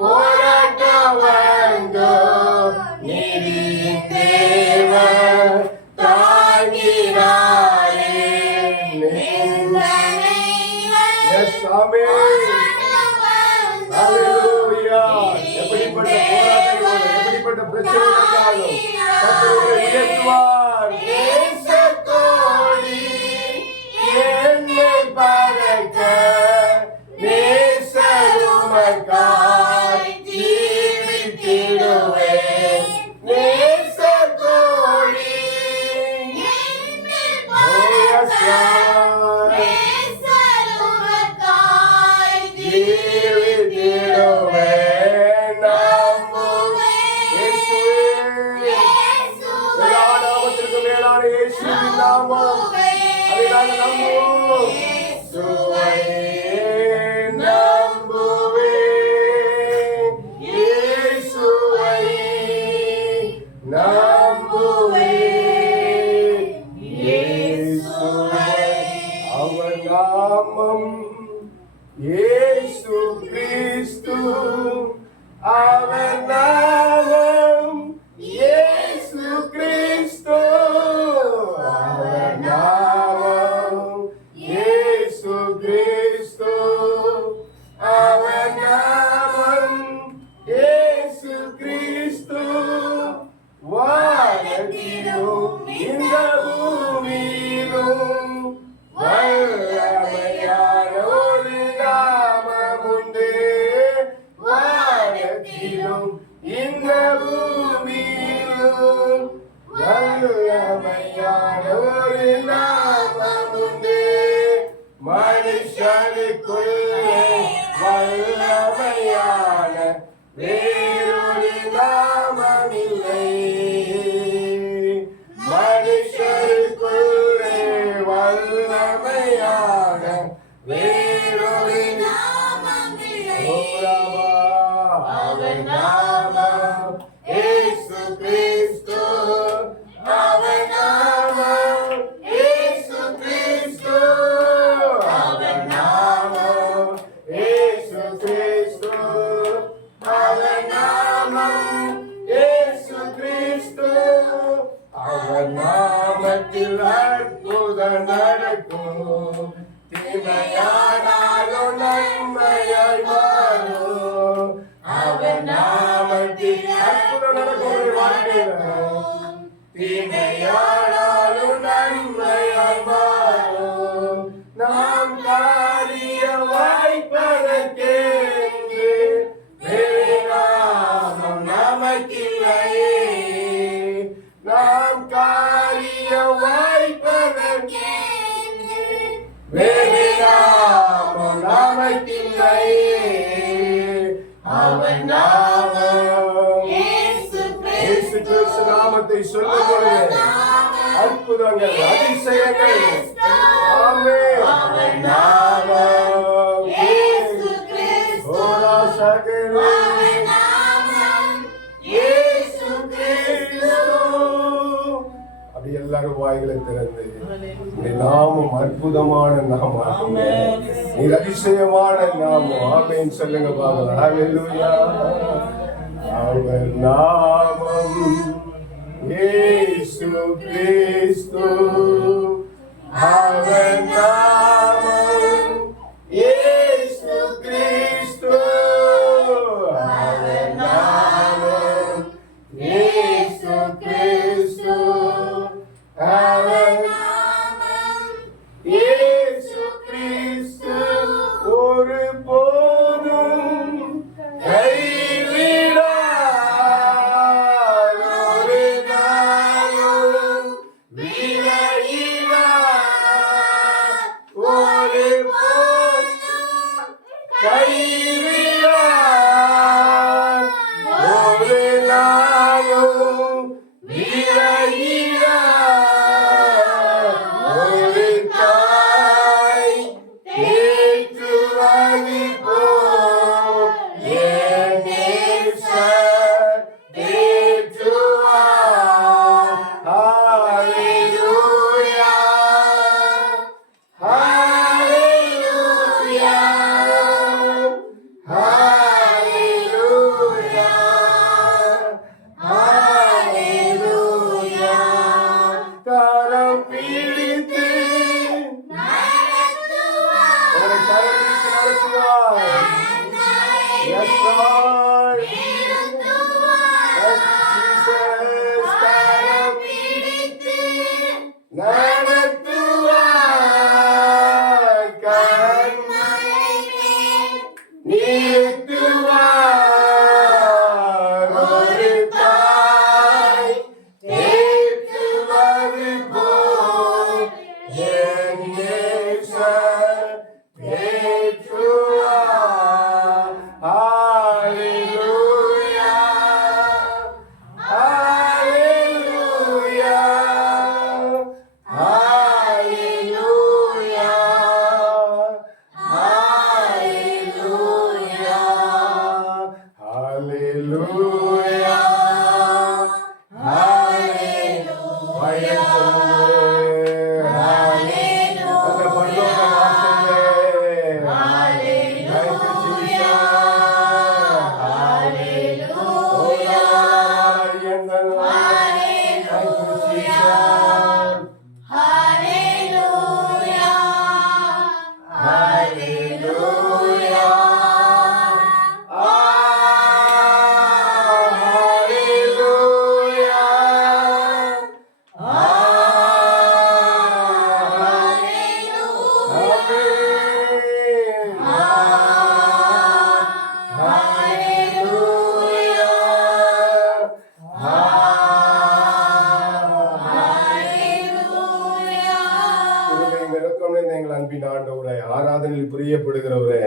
போராட்ட வந்தோ நீதியின் தேவன் தாங்கினாரே. எஸ் ஆமென். ஹல்லேலூயா. எப்படிப்பட்ட போராட்டங்கள், எப்படிப்பட்ட பிரச்சனை வந்தாலும் கர்த்தர் உயர்த்துவார். நேசத்தோடி என்னை படைக்க நேசருமக்காய் ஜீவித்திடுவேன். நேசத்தோடி ஜீவித்திடுவேன். நம்புவேன் இயேசுவே. எல்லா நாமத்திற்கும் மேலான இயேசுவின் நாமம், அதை நாங்கள் நம்புவோம். இயேசுவை நம்புவேன், இயேசுவை நம்புவேன், இயேசுவை. அவர் நாமம் இயேசு கிறிஸ்து. அவர் நாமம் இயேசு கிறிஸ்து. அவர் நாமம் இயேசு கிறிஸ்து. அவர் நாமம் இயேசு கிறிஸ்து. வானத்திலும் இந்த பூமியிலும் வல்லமையான ஒரு நாமம் உண்டு. வானத்திலும் இந்த பூமியிலும் வல்லமையான ஒரு நாமம் உண்டு. மனுஷனுக்குள்ளே வல்லமையான வேறொரு நாமமில்லை. மனுஷனுக்குள்ளே வல்லமையான வேறொரு நாமம் அவர் நாமத்தில் அற்புதம் நடக்கும். தீமையானாலும் நன்மையாய் மாறும். அவர் நாமத்தில் அற்புதம் நடக்கும். தீமையானாலும் நன்மையாய் மாறும். நாம் காரிய வாய்ப்பதற்கென்று வேறு நாமம் நமக்கில்லையே. நாம் காரிய வாய்ப்பதற்கென்று வேறு நாமம் நமக்கில்லையே. அவர் நாமம் இயேசு கிறிஸ்து நாமத்தை சொல்லும் பொழுது அற்புதங்கள் அதிசயங்கள். ஆமென். அவர் நாமம் இயேசு கிறிஸ்து. அவர் நாமம் இயேசு கிறிஸ்து. அப்படி எல்லாரும் வாய்களை திறந்து நாமம் அற்புதமான நாமம், நீர் அதிசயமான நாமம். ஆமென் சொல்லுங்க பாக்கலாம். ஹல்லேலூயா. அவர் நாமம் இயேசு கிறிஸ்து. அவர் நாமம் இயேசு கிறிஸ்து. அவர் நாமம் இயேசு கிறிஸ்து. அவர் நாமம் இயேசு கிறிஸ்து. ஒரு போதும் கைவிடார், ஒரு நாளும் விலகிடார். ஒரு போதும் கைவிடார், ஒரு நாளும் விலகிடார். ஒரு தாய் தேற்றுவது போல் என் நேசர் தேற்றுவார். ஹல்லேலூயா. ஹல்லேலூயா. ஹல்லேலூயா. ஹல்லேலூயா. கரம் பிடித்து நடத்துவார். கரம் பிடித்து நடத்துவார். Yes, Lord. Yes, Jesus. கரம் பிடித்து நடத்துவார். கண்மலை நிறுத்துவார். ஒரு தாய் தேற்றுவது போல் என் நேசர் தேற்றுவார். ஹல்லேலூயா. ஹல்லேலூயா. ஹல்லேலூயா. ஹல்லேலூயா. ஹல்லேலூயா. அன்பின் ஆண்டவரே, ஆராதனையில் பிரியப்படுகிறவரே,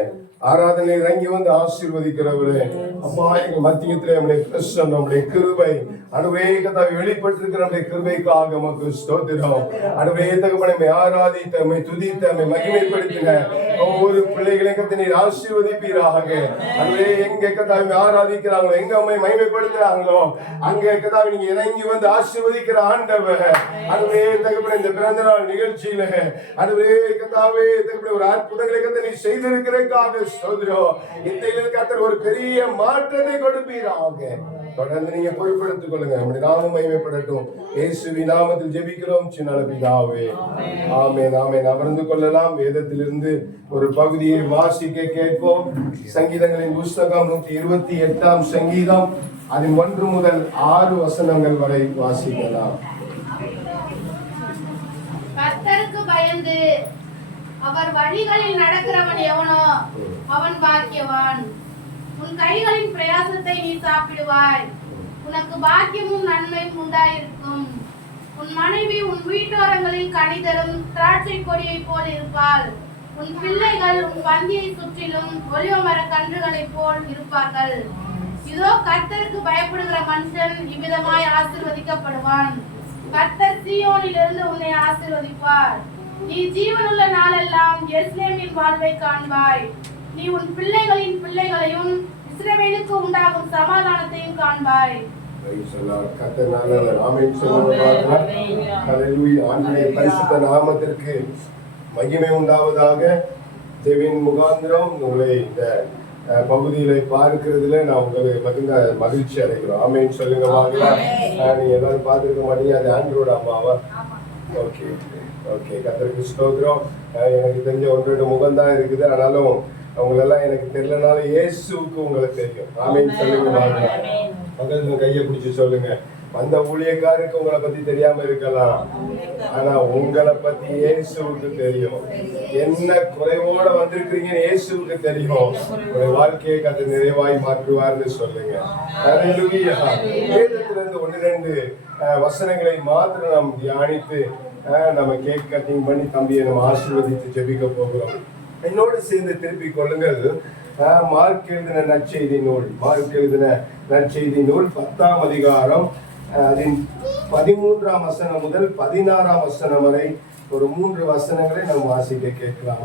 ஆராதனை இறங்கி வந்து ஆசீர்வதிக்கிறவரே, அப்பா எங்கள் மத்தியத்திலே நம்முடைய பிரசன்னம், நம்முடைய கிருபை அனுவேகத்தாய் வெளிப்பட்டிருக்கிற நம்முடைய கிருபைக்காக உமக்கு ஸ்தோத்திரம். அனுவேகத்தகப்பனை ஆராதித்த, நம்மை துதித்த, நம்மை மகிமைப்படுத்தின ஒவ்வொரு பிள்ளைகளையும் நீர் ஆசீர்வதிப்பீராக. அனுவே எங்க கத்தாவை ஆராதிக்கிறாங்களோ, எங்க அம்மை மகிமைப்படுத்துறாங்களோ, அங்க கத்தாவை நீங்க இறங்கி வந்து ஆசீர்வதிக்கிற ஆண்டவர். அனுவே தகப்பனை இந்த பிறந்த நாள் நிகழ்ச்சியில அனுவே கத்தாவே தகப்பனை ஒரு அற்புதங்களை கத்த நீ செய்திருக்கிறதுக்காக ஸ்தோத்திரம். இந்த கத்தர் ஒரு பெரிய மாற்றத்தை கொடுப்பீராக. தொடர்ந்து நீங்க பொறுப்படுத்திக் கொள்ளுங்க. நம்முடைய நாமம் மகிமைப்படட்டும். இயேசுவின் நாமத்தில் ஜெபிக்கிறோம் சின்ன பிதாவே. ஆமென் ஆமென். அமர்ந்து கொள்ளலாம். வேதத்திலிருந்து ஒரு பகுதியை வாசிக்க கேட்போம். சங்கீதங்களின் புஸ்தகம் 128ஆம் சங்கீதம், அதில் 1 முதல் 6 வசனங்கள் வரை வாசிக்கலாம். கர்த்தருக்கு பயந்து அவர் வழிகளில் நடக்கிறவன் எவனோ அவன் பாக்கியவான். உன் கைகளின் பிரயாசத்தை நீ சாப்பிடுவாய், உனக்கு பாக்கியமும் நன்மையும் உண்டாயிருக்கும். உன் மனைவி உன் வீட்டோரங்களில் கனிதரும் திராட்சை கொடியை போல் இருப்பாள். உன் பிள்ளைகள் உன் பந்தியை சுற்றிலும் ஒலிவ மர கன்றுகளைப் போல் இருப்பார்கள். இதோ கர்த்தருக்கு பயப்படுகிற மனுஷன் இவ்விதமாய் ஆசீர்வதிக்கப்படுவான். கர்த்தர் சீயோனிலிருந்து உன்னை ஆசீர்வதிப்பார். நீ ஜீவனுள்ள நாளெல்லாம் எருசலேமின் வாழ்வை காண்பாய். நீ உன் பிள்ளைகளின் பிள்ளைகளையும் இஸ்ரவேலுக்கு உண்டாகும் சமாதானத்தையும் காண்பாய். கர்த்தர் நல்லவர். ஆமென் சொல்லுங்க. ஹல்லேலூயா. ஆண்டவருடைய பரிசுத்த நாமத்திற்கு மகிமை உண்டாவதாக. தேவின் முகாந்திரம் உங்களை இந்த பகுதியில பார்க்கிறதுல நான் உங்களுக்கு மிகுந்த மகிழ்ச்சி அடைகிறோம். ஆமென் சொல்லுங்க. வாங்கலாம். நீங்க எல்லாரும் பார்த்துருக்க மாட்டீங்க. அது ஆண்டரோட அம்மாவா? Okay okay. கர்த்தருக்கு ஸ்தோத்திரம். எனக்கு தெரிஞ்ச 1-2 முகம் தான் இருக்குது. ஆனாலும் அவங்களெல்லாம் எனக்கு தெரியலனாலும் இயேசுவுக்கு உங்களை தெரியும். ஆமென் சொல்லுங்க. வாங்கலாம். பக்கத்துல கையை பிடிச்சு சொல்லுங்க. அந்த ஊழியக்காருக்கு உங்களை பத்தி தெரியாம இருக்கலாம், ஆனா உங்களை பத்தி இயேசுவுக்கு தெரியும். என்ன குறைவோட வந்திருக்கீங்க இயேசுவுக்கு தெரியும். உங்களுடைய வாழ்க்கையை கர்த்தர் நிறைவாய் மாற்றுவார்னு சொல்லுங்க. ஹல்லேலூயா. வேதத்திலிருந்து 1-2 வசனங்களை மாத்திரம் நாம் தியானித்து நம்ம கேக் கட்டிங் பண்ணி தம்பியை நம்ம ஆசீர்வதித்து ஜெபிக்க போகிறோம். என்னோடு சேர்ந்து திருப்பிக் கொள்ளுங்கள். மார்க் எழுதின நற்செய்தி நூல், மார்க் எழுதின நற்செய்தி நூல் 10ஆம் அதிகாரம், அதன் 13ஆம் வசனம் முதல் 16ஆம் வசனம் வரை ஒரு 3 வசனங்களை நாம் வாசிக்க கேட்கலாம்.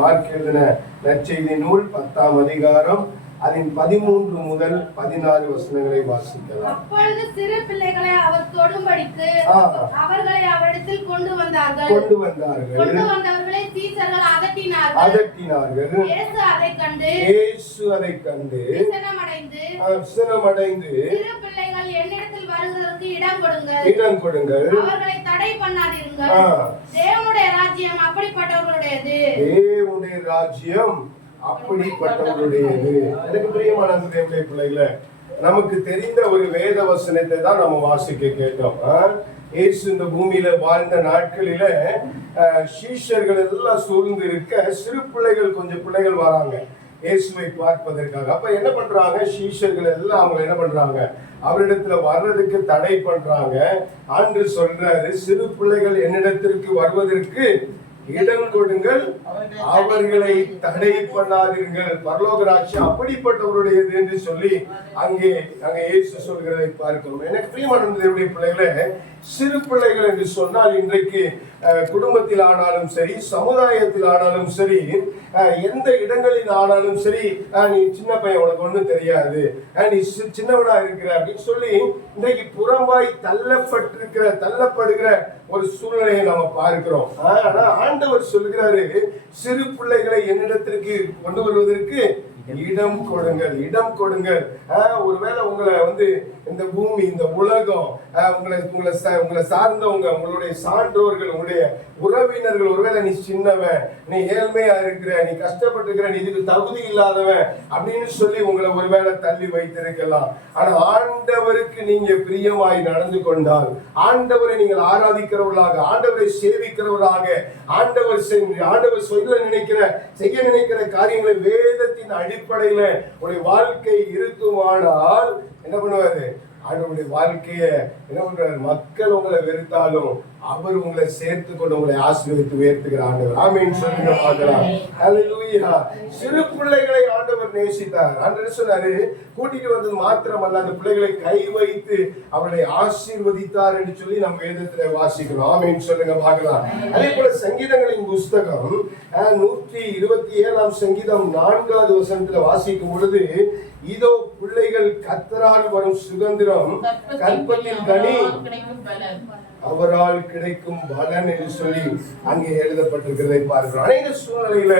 மார்க் எழுதின நற்செய்தி நூல் 10ஆம் அதிகாரம், அதன் 13 முதல் 16 வசனங்களை வாசிக்கலாம். அப்பொழுது சிறு பிள்ளைகளை அவர் தொடும்படிக்கு அவர்களை அவரிடத்தில் கொண்டு வந்தார்கள். கொண்டு வந்தவர்களை சீஷர்கள் அதட்டினார்கள். இயேசு அதைக் கண்டு விசனமடைந்து சிறு பிள்ளைகள் என்னிடத்தில் வருகிறதற்கு இடம் கொடுங்கள், அவர்களை தடை பண்ணாதீர்கள். தேவனுடைய ராஜ்யம் அப்படிப்பட்டவர்களுடையது. தேவனுடைய ராஜ்யம் அப்படிப்பட்டவர்களுடையது. எனக்கு பிரியமான தேவனுடைய பிள்ளைகளே, நமக்கு தெரிந்த ஒரு வேத வசனத்தை தான் நம்ம வாசிக்க கேட்டோம். இயேசு இந்த பூமியில வாழ்ந்த நாட்களில சீஷர்கள் எல்லாம் சூழ்ந்து இருக்க சிறு பிள்ளைகள், கொஞ்சம் பிள்ளைகள் வராங்க இயேசுவை பார்ப்பதற்காக. அப்ப என்ன பண்றாங்க? சீஷர்கள் எல்லாம் அவங்க என்ன பண்றாங்க? அவரிடத்துல வர்றதுக்கு தடை பண்றாங்க. ஆண்டு சொல்றாரு, சிறு பிள்ளைகள் என்னிடத்திற்கு வருவதற்கு இடம் கொடுங்கள், அவர்களை தடை பண்ணாதீர்கள், பரலோக ராஜ்யம் அப்படிப்பட்டவருடையது என்று சொல்லி அங்கே இயேசு சொல்கிறதை பார்க்கிறோம். எனக்கு பிரியமான தேவனுடைய பிள்ளைகளே, சிறு பிள்ளைகள் என்று சொன்னால் இன்றைக்கு குடும்பத்தில் ஆனாலும் சரி, சமுதாயத்தில் ஆனாலும் சரி, எந்த இடங்களில் ஆனாலும் சரி, நீ சின்ன பையன், உனக்கு ஒண்ணும் தெரியாது, நீ சின்னவனா இருக்கிற அப்படின்னு சொல்லி இன்றைக்கு புறம்பாய் தள்ளப்படுகிற ஒரு சூழ்நிலையை நாம பார்க்கிறோம். ஆனா ஆண்டவர் சொல்கிறாரு, சிறு பிள்ளைகளை என்னிடத்திற்கு கொண்டு வருவதற்கு இடம் கொடுங்கள். ஒருவேளை உங்களை இந்த பூமி, இந்த உலகம், உங்களை சார்ந்தவங்க, உங்களுடைய சான்றோர்கள், உங்களுடைய உறவினர்கள், ஒருவேளை நீ சின்னவன், நீ ஏழ்மையா இருக்கிற, நீ கஷ்டப்பட்டிருக்கிற, நீ இதுக்கு தகுதி இல்லாதவன் அப்படின்னு சொல்லி உங்களை ஒருவேளை தள்ளி வைத்திருக்கலாம். ஆனா ஆண்டவருக்கு நீங்க பிரியமாய் நடந்து கொண்டால், ஆண்டவரை நீங்கள் ஆராதிக்கிறவர்களாக, ஆண்டவரை சேவிக்கிறவர்களாக, ஆண்டவர் செய்ய நினைக்கிற காரியங்களை வேதத்தின் அடிப்படையில உடைய வாழ்க்கை இருக்குமானால் என்ன பண்ணுவாரு? ஆண்டவருடைய வாழ்க்கைய என்ன பண்றாரு? மக்கள் உங்களை வெறுத்தாலும் அவர் உங்களை சேர்த்து கொண்டு உங்களை ஆசீர்வதித்து உயர்த்துகிற ஆண்டவர். ஆமென் சொல்லுங்க பார்க்கலாம். ஹல்லேலூயா. சிறு பிள்ளைகளை ஆண்டவர் நேசித்தார். ஆண்டவர் சொன்னாரு, கூட்டிட்டு வந்தது மாத்திரமல்ல, அந்த பிள்ளைகளை கை வைத்து அவர்களை ஆசீர்வதித்தார் என்று சொல்லி நம்ம வேதத்துல வாசிக்கிறோம். ஆமென் சொல்லுங்க பார்க்கலாம். அதே போல சங்கீதங்களின் புஸ்தகம் 127ஆம் சங்கீதம் 4வது வசனத்துல வாசிக்கும் பொழுது, இதோ பிள்ளைகள் கர்த்தரால் வரும் சுதந்திரம், கற்பத்தின் கனி அவரால் கிடைக்கும் பலன் என்று சொல்லி அங்கே எழுதப்பட்டிருக்கிறதை பார்க்கிறோம். அநேக சூழ்நிலையில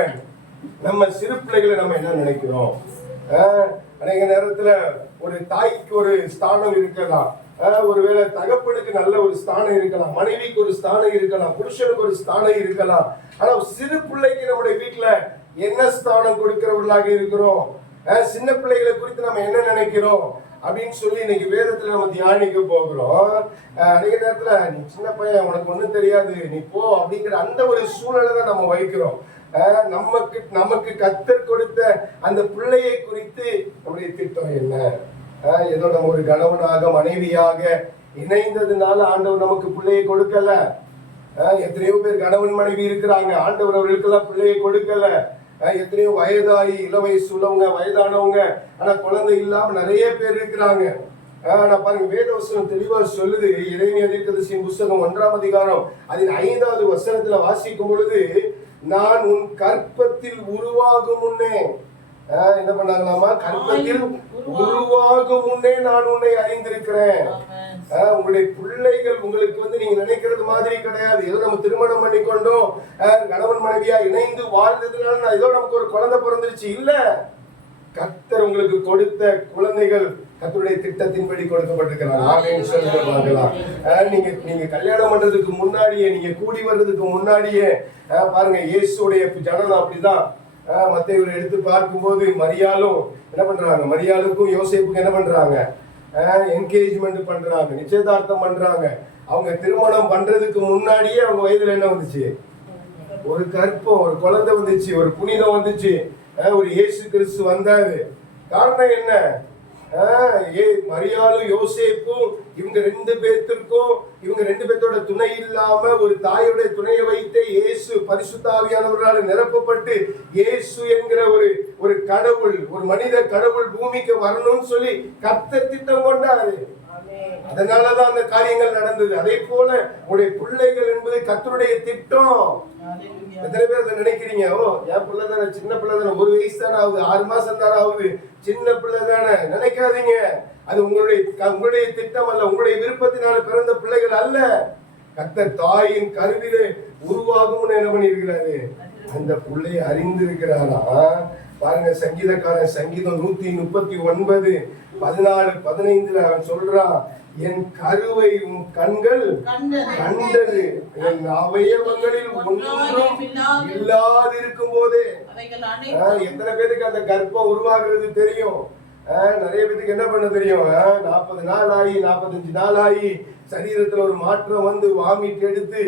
நம்ம சிறு பிள்ளைகளை நம்ம என்ன நினைக்கிறோம்? அநேக நேரத்துல ஒரு தாய்க்கு ஒரு ஸ்தானம் இருக்கலாம், ஒருவேளை தகப்பனுக்கு நல்ல ஒரு ஸ்தானம் இருக்கலாம், மனைவிக்கு ஒரு ஸ்தானம் இருக்கலாம், புருஷனுக்கு ஒரு ஸ்தானம் இருக்கலாம். ஆனா சிறு பிள்ளைக்கு நம்முடைய வீட்டுல என்ன ஸ்தானம் கொடுக்கிறவர்களாக இருக்கிறோம்? சின்ன பிள்ளைகளை குறித்து நம்ம என்ன நினைக்கிறோம் அப்படின்னு சொல்லி இன்னைக்கு வேதத்துல நம்ம தியானிக்க போகிறோம். அநேக நேரத்துல நீ சின்ன பையன், உனக்கு ஒண்ணும் தெரியாது, நீ போ அப்படிங்கிற அந்த ஒரு சூழலை தான் நம்ம வைக்கிறோம். நமக்கு கர்த்தர் கொடுத்த அந்த பிள்ளையை குறித்து நம்முடைய திட்டம் என்ன? ஏதோ நம்ம ஒரு கணவனாக மனைவியாக இணைந்ததுனால ஆண்டவர் நமக்கு பிள்ளையை கொடுக்கல. எத்தனையோ பேர் கணவன் மனைவி இருக்கிறாங்க, ஆண்டவர் அவர்களுக்கெல்லாம் பிள்ளையை கொடுக்கல. எத்தனையோ வயதாகி இள வயசு உள்ளவங்க, வயதானவங்க, ஆனா குழந்தை இல்லாம நிறைய பேர் இருக்கிறாங்க. நான் பாருங்க, வேதவசனம் தெளிவா சொல்லுது. எரேமியா தீர்க்கதரிசியின் புத்தகம் 1ஆம் அதிகாரம் அதன் 5வது வசனத்துல வாசிக்கும் பொழுது, நான் உன் கற்பத்தில் உருவாகும் முன்னே என்ன பண்ணாங்களாமா? கற்பத்தில் உருவாகும் முன்னே நான் உன்னை அறிந்திருக்கிறேன். உங்களுடைய பிள்ளைகள் உங்களுக்கு நீங்க நினைக்கிறது மாதிரி கிடையாது. ஏதோ நம்ம திருமணம் பண்ணிக்கொண்டோம், கணவன் மனைவியா இணைந்து வாழ்ந்ததுனால ஏதோ நமக்கு ஒரு குழந்தை பிறந்துருச்சு இல்ல. கர்த்தர் உங்களுக்கு கொடுத்த குழந்தைகள் கர்த்தருடைய திட்டத்தின்படி கொடுக்கப்பட்டிருக்கிறாங்க. ஆமென் சொல்லுங்க பார்க்கலாம். நீங்க கல்யாணம் பண்றதுக்கு முன்னாடியே, நீங்க கூடி வர்றதுக்கு முன்னாடியே பாருங்க, இயேசுடைய ஜனனம் அப்படிதான். மத்தேயுவை எடுத்து பார்க்கும்போது மரியாளும் என்ன பண்றாங்க? மரியாளுக்கும் யோசேப்புக்கும் என்ன பண்றாங்க? என்கேஜ்மெண்ட் பண்றாங்க, நிச்சயதார்த்தம் பண்றாங்க. அவங்க திருமணம் பண்றதுக்கு முன்னாடியே அவங்க வயதுல என்ன வந்துச்சு? ஒரு கற்பம், ஒரு குழந்தை வந்துச்சு, ஒரு புனிதம் வந்துச்சு, ஒரு இயேசு கிறிஸ்து வந்தாரு. காரணம் என்ன? மரியாளும் யோசேப்பும் இவங்க ரெண்டு பேர்த்தோட துணை இல்லாம ஒரு தாயுடைய துணையை வைத்து இயேசு பரிசுத்த ஆவியானவரால் நிரப்பப்பட்டு இயேசு என்கிற ஒரு கடவுள், ஒரு மனித கடவுள் பூமிக்கு வரணும்னு சொல்லி கர்த்தர் திட்டம் கொண்டாரு. அதனாலதான் அந்த காரியங்கள் நடந்தது. அதே போல உங்களுடைய பிள்ளைகள் என்பது கர்த்தருடைய திட்டம். எத்தனை பேர் அதை நினைக்கிறீங்க? என் பிள்ளை தானே, சின்ன பிள்ளை தானே, 1 வயசு தானே ஆகுது, 6 மாசம் தானே ஆகுது, சின்ன பிள்ளை தானே நினைக்காதீங்க. அது உங்களுடைய திட்டம் அல்ல, உங்களுடைய விருப்பத்தினால பிறந்த பிள்ளைகள் அல்ல. கர்த்தர் தாயின் கருவிலே உருவாகும்னு என்ன பண்ணியிருக்கிறாரு? அந்த பிள்ளையை அறிந்திருக்கிறாரா? பாருங்க, சங்கீதக்காரன் சங்கீதம் 139 14 15 அவன் சொல்றான், என் கருவை உன் கண்கள் கண்டது, என் அவயவங்களில் ஒன்றும் இல்லாதிருக்கும் போதே. எத்தனை பேருக்கு அந்த கர்ப்பம் உருவாகிறது தெரியும்? நிறைய பேருக்கு என்ன பண்ண தெரியும்? 40 நாள் ஆகி 45 நாள் ஆகி சரீரத்துல ஒரு மாற்றம் வந்து வாமிட் எடுத்து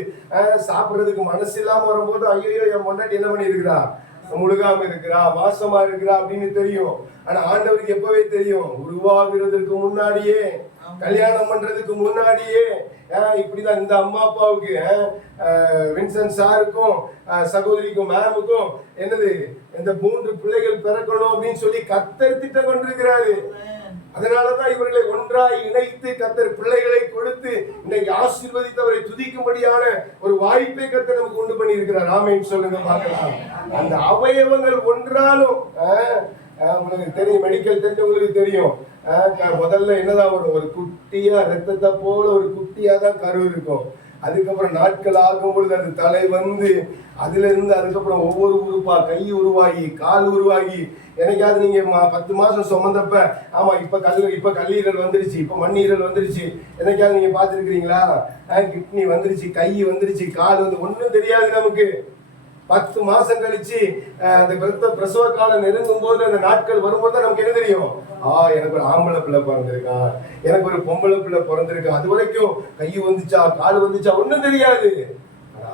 சாப்பிடுறதுக்கு மனசு இல்லாம வரும்போது, ஐயோ என் முன்னாடி என்ன பண்ணி இருக்கிறா? முழுகாம இருக்கிறா, மாசமா இருக்கிறா அப்படின்னு தெரியும். ஆனா ஆண்டவருக்கு எப்பவே தெரியும், உருவாகிறதுக்கு முன்னாடியே, கல்யாணம் பண்றதுக்கு முன்னாடியே. இப்படிதான் இந்த அம்மா அப்பாவுக்கு, வின்சென்ட் சாருக்கும் சகோதரிக்கும் மேமுக்கும் என்னது, இந்த 3 பிள்ளைகள் பிறக்கணும் அப்படின்னு சொல்லி கர்த்தர் திட்டம் கொண்டிருக்கிறாரு. அதனாலதான் இவர்களை ஒன்றாய் இணைத்து கர்த்தர் பிள்ளைகளை கொடுத்து இன்னைக்கு ஆசீர்வதித்தவரை துதிக்கும்படியான ஒரு வாய்ப்பை கர்த்தர் நமக்கு கொண்டு பண்ணி இருக்கிறார். ஆமென் சொல்லுங்க பார்க்கலாம். அந்த அவயவங்கள் ஒன்றாலும் உங்களுக்கு தெரியும், மெடிக்கல் தெரிஞ்சவங்களுக்கு தெரியும், முதல்ல என்னதான் வரும்? ஒரு குட்டியா, ரத்தத்தை போல ஒரு குட்டியா தான் கரு இருக்கும். அதுக்கப்புறம் நாட்கள் ஆகும் பொழுது அது தலை வந்து அதுல இருந்து அதுக்கப்புறம் ஒவ்வொரு உறுப்பா, கை உருவாகி, கால் உருவாகி, எனக்காவது நீங்க 10 மாசம் சுமந்தப்ப, ஆமா இப்ப கல்லீரல் வந்துருச்சு, இப்ப மண்ணீரல் வந்துருச்சு, எனக்காவது நீங்க பாத்துருக்கீங்களா? கிட்னி வந்துருச்சு, கை வந்துருச்சு, கால் வந்து ஒன்னும் தெரியாது நமக்கு. 10 மாசம் கழிச்சு அந்த பிரசவ காலம் நெருங்கும் போது, அந்த நாட்கள் வரும்போது தான் நமக்கு என்ன தெரியும்? எனக்கு ஒரு ஆம்பளை பிள்ளை பிறந்திருக்கான், எனக்கு ஒரு பொம்பளை பிள்ளை பிறந்திருக்கான். அது வரைக்கும் கை வந்துச்சா, கால் வந்துச்சா ஒன்னும் தெரியாது.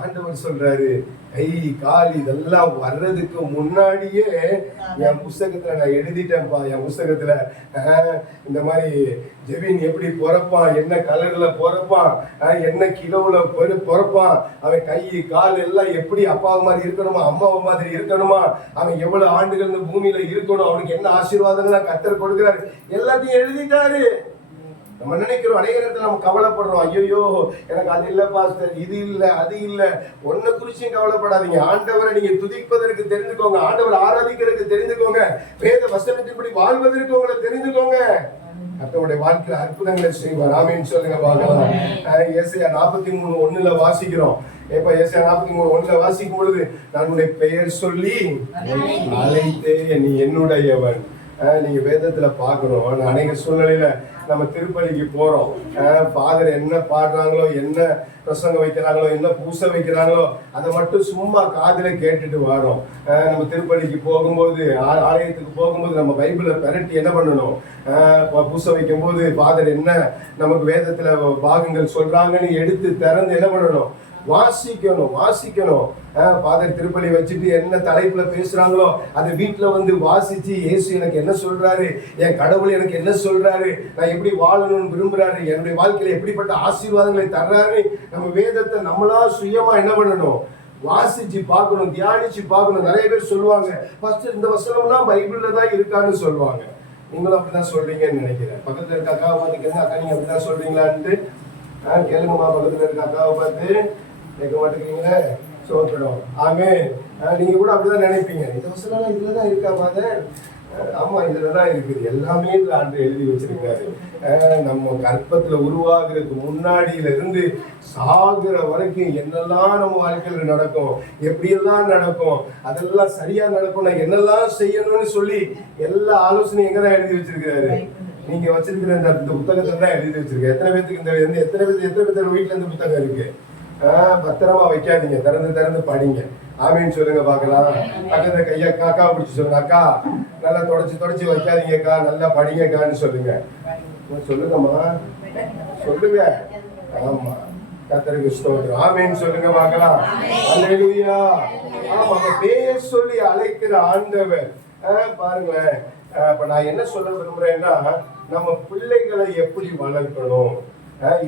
ஆண்டவர் சொல்றாரு, கை கால் இதெல்லாம் வர்றதுக்கு முன்னாடியே என் புஸ்தகத்துல நான் எழுதிட்டேன்ப்பா. என் புஸ்தகத்துல இந்த மாதிரி ஜெவின் எப்படி பிறப்பான், என்ன கலர்ல பிறப்பான், என்ன கிலோல பிறப்பான், அவன் கை கால் எல்லாம் எப்படி அப்பாவை மாதிரி இருக்கணுமா, அம்மாவை மாதிரி இருக்கணுமா, அவன் எவ்வளவு ஆண்டுகள் இந்த பூமியில இருக்கணும், அவனுக்கு என்ன ஆசீர்வாதங்கள்லாம் கர்த்தர் கொடுக்கிறாரு, எல்லாத்தையும் எழுதிட்டாரு. நம்ம நினைக்கிறோம், அநேக நேரத்தில் நம்ம கவலைப்படுறோம், ஐயோ எனக்கு அது இல்லை பாஸ்டர், இது இல்லை, அது இல்லை. ஒன்ன குறிச்சும் கவலைப்படாதீங்க. ஆண்டவரை நீங்க துதிப்பதற்கு தெரிந்துக்கோங்க, ஆண்டவரை ஆராதிக்கிறதுக்கு தெரிந்துக்கோங்க, வேத வசனத்தின்படி வாழ்வதற்கு உங்களை தெரிந்துக்கோங்க. கர்த்தருடைய வாழ்க்கையில அற்புதங்களை செய்வார். ஆமென் சொல்லுங்க பார்க்கலாம். ஏசாயா 43:1 வாசிக்கிறோம். இப்ப ஏசாயா 43:1 வாசிக்கும் பொழுது, நான் உன்னுடைய பெயர் சொல்லி அழைத்தேன், நீ என்னுடையவன், நீங்க வேதத்துல பார்க்கணும். அநேக சூழ்நிலையில நம்ம திருப்பலிக்கு போறோம், ஃபாதர் என்ன பாடுறாங்களோ, என்ன பிரசங்கம் வைக்கிறாங்களோ, என்ன பூசை வைக்கிறாங்களோ அதை மட்டும் சும்மா காதுல கேட்டுட்டு வரோம். நம்ம திருப்பலிக்கு போகும்போது, ஆலயத்துக்கு போகும்போது நம்ம பைபிளை பெரட்டி என்ன பண்ணணும், பூசை வைக்கும் போது ஃபாதர் என்ன நமக்கு வேதத்துல பாகங்கள் சொல்றாங்கன்னு எடுத்து திறந்து என்ன பண்ணணும், வாசிக்கணும். ஃபாதர் திருப்பலி வச்சுட்டு என்ன தலைப்புல பேசுறாங்களோ அதை வீட்டுல வந்து வாசிச்சு, இயேசு எனக்கு என்ன சொல்றாரு, என் கடவுள் எனக்கு என்ன சொல்றாரு, நான் எப்படி வாழணும்னு விரும்புறாரு, என்னுடைய வாழ்க்கையில எப்படிப்பட்ட ஆசீர்வாதங்களை தர்றாரு, நம்ம வேதத்தை நம்மளா சுயமா என்ன பண்ணணும், வாசிச்சு பார்க்கணும், தியானிச்சு பார்க்கணும். நிறைய பேர் சொல்லுவாங்க, ஃபர்ஸ்ட் இந்த வசனம்லாம் பைபிள்ல தான் இருக்கான்னு சொல்லுவாங்க. நீங்களும் அப்படிதான் சொல்றீங்கன்னு நினைக்கிறேன். பக்கத்துல இருக்க அக்காவை பார்த்து கேளுங்க, அக்கா நீங்க அப்படிதான் சொல்றீங்களான்ட்டு கேளுங்கம்மா. பக்கத்துல இருக்க அக்காவை பார்த்து கேட்க மாட்டேங்கிறீங்களே, சோத்திரம். ஆமே. நீங்க கூட அப்படிதான் நினைப்பீங்க, இந்த வசனம் இதுலதான் இருக்கா ஃபாதர்? ஆமா, இதுலதான் இருக்குது. எல்லாமே இதுல ஆண்டு எழுதி வச்சிருக்காரு. நம்ம கற்பத்துல உருவாகிறதுக்கு முன்னாடியில இருந்து சாகுற வரைக்கும் என்னெல்லாம் நம்ம வாழ்க்கையில நடக்கும், எப்படியெல்லாம் நடக்கும், அதெல்லாம் சரியா நடக்கும், நான் என்னெல்லாம் செய்யணும்னு சொல்லி எல்லா ஆலோசனையும் எங்கதான் எழுதி வச்சிருக்காரு. நீங்க வச்சிருக்கிற இந்த புத்தகத்துல தான் எழுதி வச்சிருக்கேன். எத்தனை பேருக்கு எத்தனை பேர் வீட்டுல இந்த புத்தகம் இருக்கு? பத்திரமா வைக்காதீங்க, திறந்து படிங்க. ஆமீன்னு சொல்லுங்க பார்க்கலாம். பக்கத்துல கையா காக்கா பிடிச்சி சொல்லுங்க, அக்கா நல்லா தொடச்சி வைக்காதீங்கக்கா, நல்லா படிங்கக்கான்னு சொல்லுங்க. சொல்லுங்கம்மா, சொல்லுங்க. ஆமா, கர்த்தருக்கு ஸ்தோத்திரம். ஆமீன்னு சொல்லுங்க பார்க்கலாம். அல்லேலூயா. ஆமா, பேர் சொல்லி அழைக்கிற ஆண்டவர். பாருங்களேன், இப்ப நான் என்ன சொல்ல விரும்புறேன்னா, நம்ம பிள்ளைகளை எப்படி வளர்க்கணும்.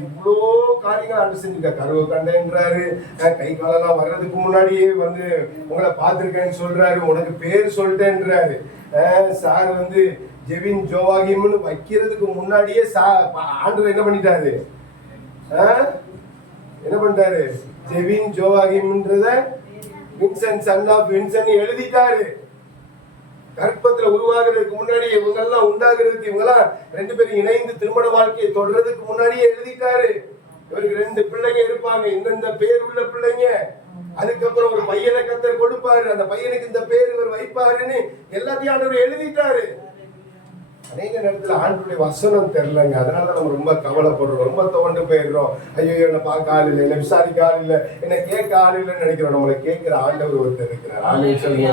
இவ்வளோ காரியங்கள் ஆண்டு செஞ்சுக்க, கருவை கண்டேன்றாரு, கை காலெல்லாம் வர்றதுக்கு முன்னாடியே வந்து உங்களை பார்த்துருக்கேன்னு சொல்றாரு, உனக்கு பேர் சொல்லிட்டேன்றாரு. சார் வந்து ஜெவின் ஜோவாகிம்னு வைக்கிறதுக்கு முன்னாடியே ஆண்டவர் என்ன பண்ணிட்டாரு, ஜெவின் ஜோவாகிம்ன்றத வின்சன் சன் ஆஃப் வின்சன் எழுதிட்டாரு. கற்பத்துல உருவாகிறதுக்கு முன்னாடி, இவங்க எல்லாம் உண்டாகிறதுக்கு, இவங்க எல்லாம் 2 பேரும் இணைந்து திருமண வாழ்க்கையை தொடர்றதுக்கு முன்னாடியே எழுதிட்டாரு. இவருக்கு 2 பிள்ளைங்க இருப்பாங்க, இந்த பேர் உள்ள பிள்ளைங்க. அதுக்கப்புறம் ஒரு பையனை கர்த்தர் கொடுப்பாரு, அந்த பையனுக்கு இந்த பேர் இவர் வைப்பாருன்னு எல்லாத்தையும் ஆண்டவர் எழுதிட்டாரு. அநேக நேரத்துல ஆண்டவருடைய வசனம் தெரியலங்க, அதனால நம்ம ரொம்ப கவலைப்படுறோம், ரொம்ப தோண்டு போயிடுறோம். ஐயோ, என்ன பார்க்க ஆள் இல்லை, என்ன விசாரிக்க ஆள் இல்லை, என்ன கேட்க ஆள் இல்லைன்னு நினைக்கிறோம். நம்மளை கேட்கிற ஆண்டவர் ஒருத்தர் இருக்கிறார். ஆமீன் சொல்லுங்க.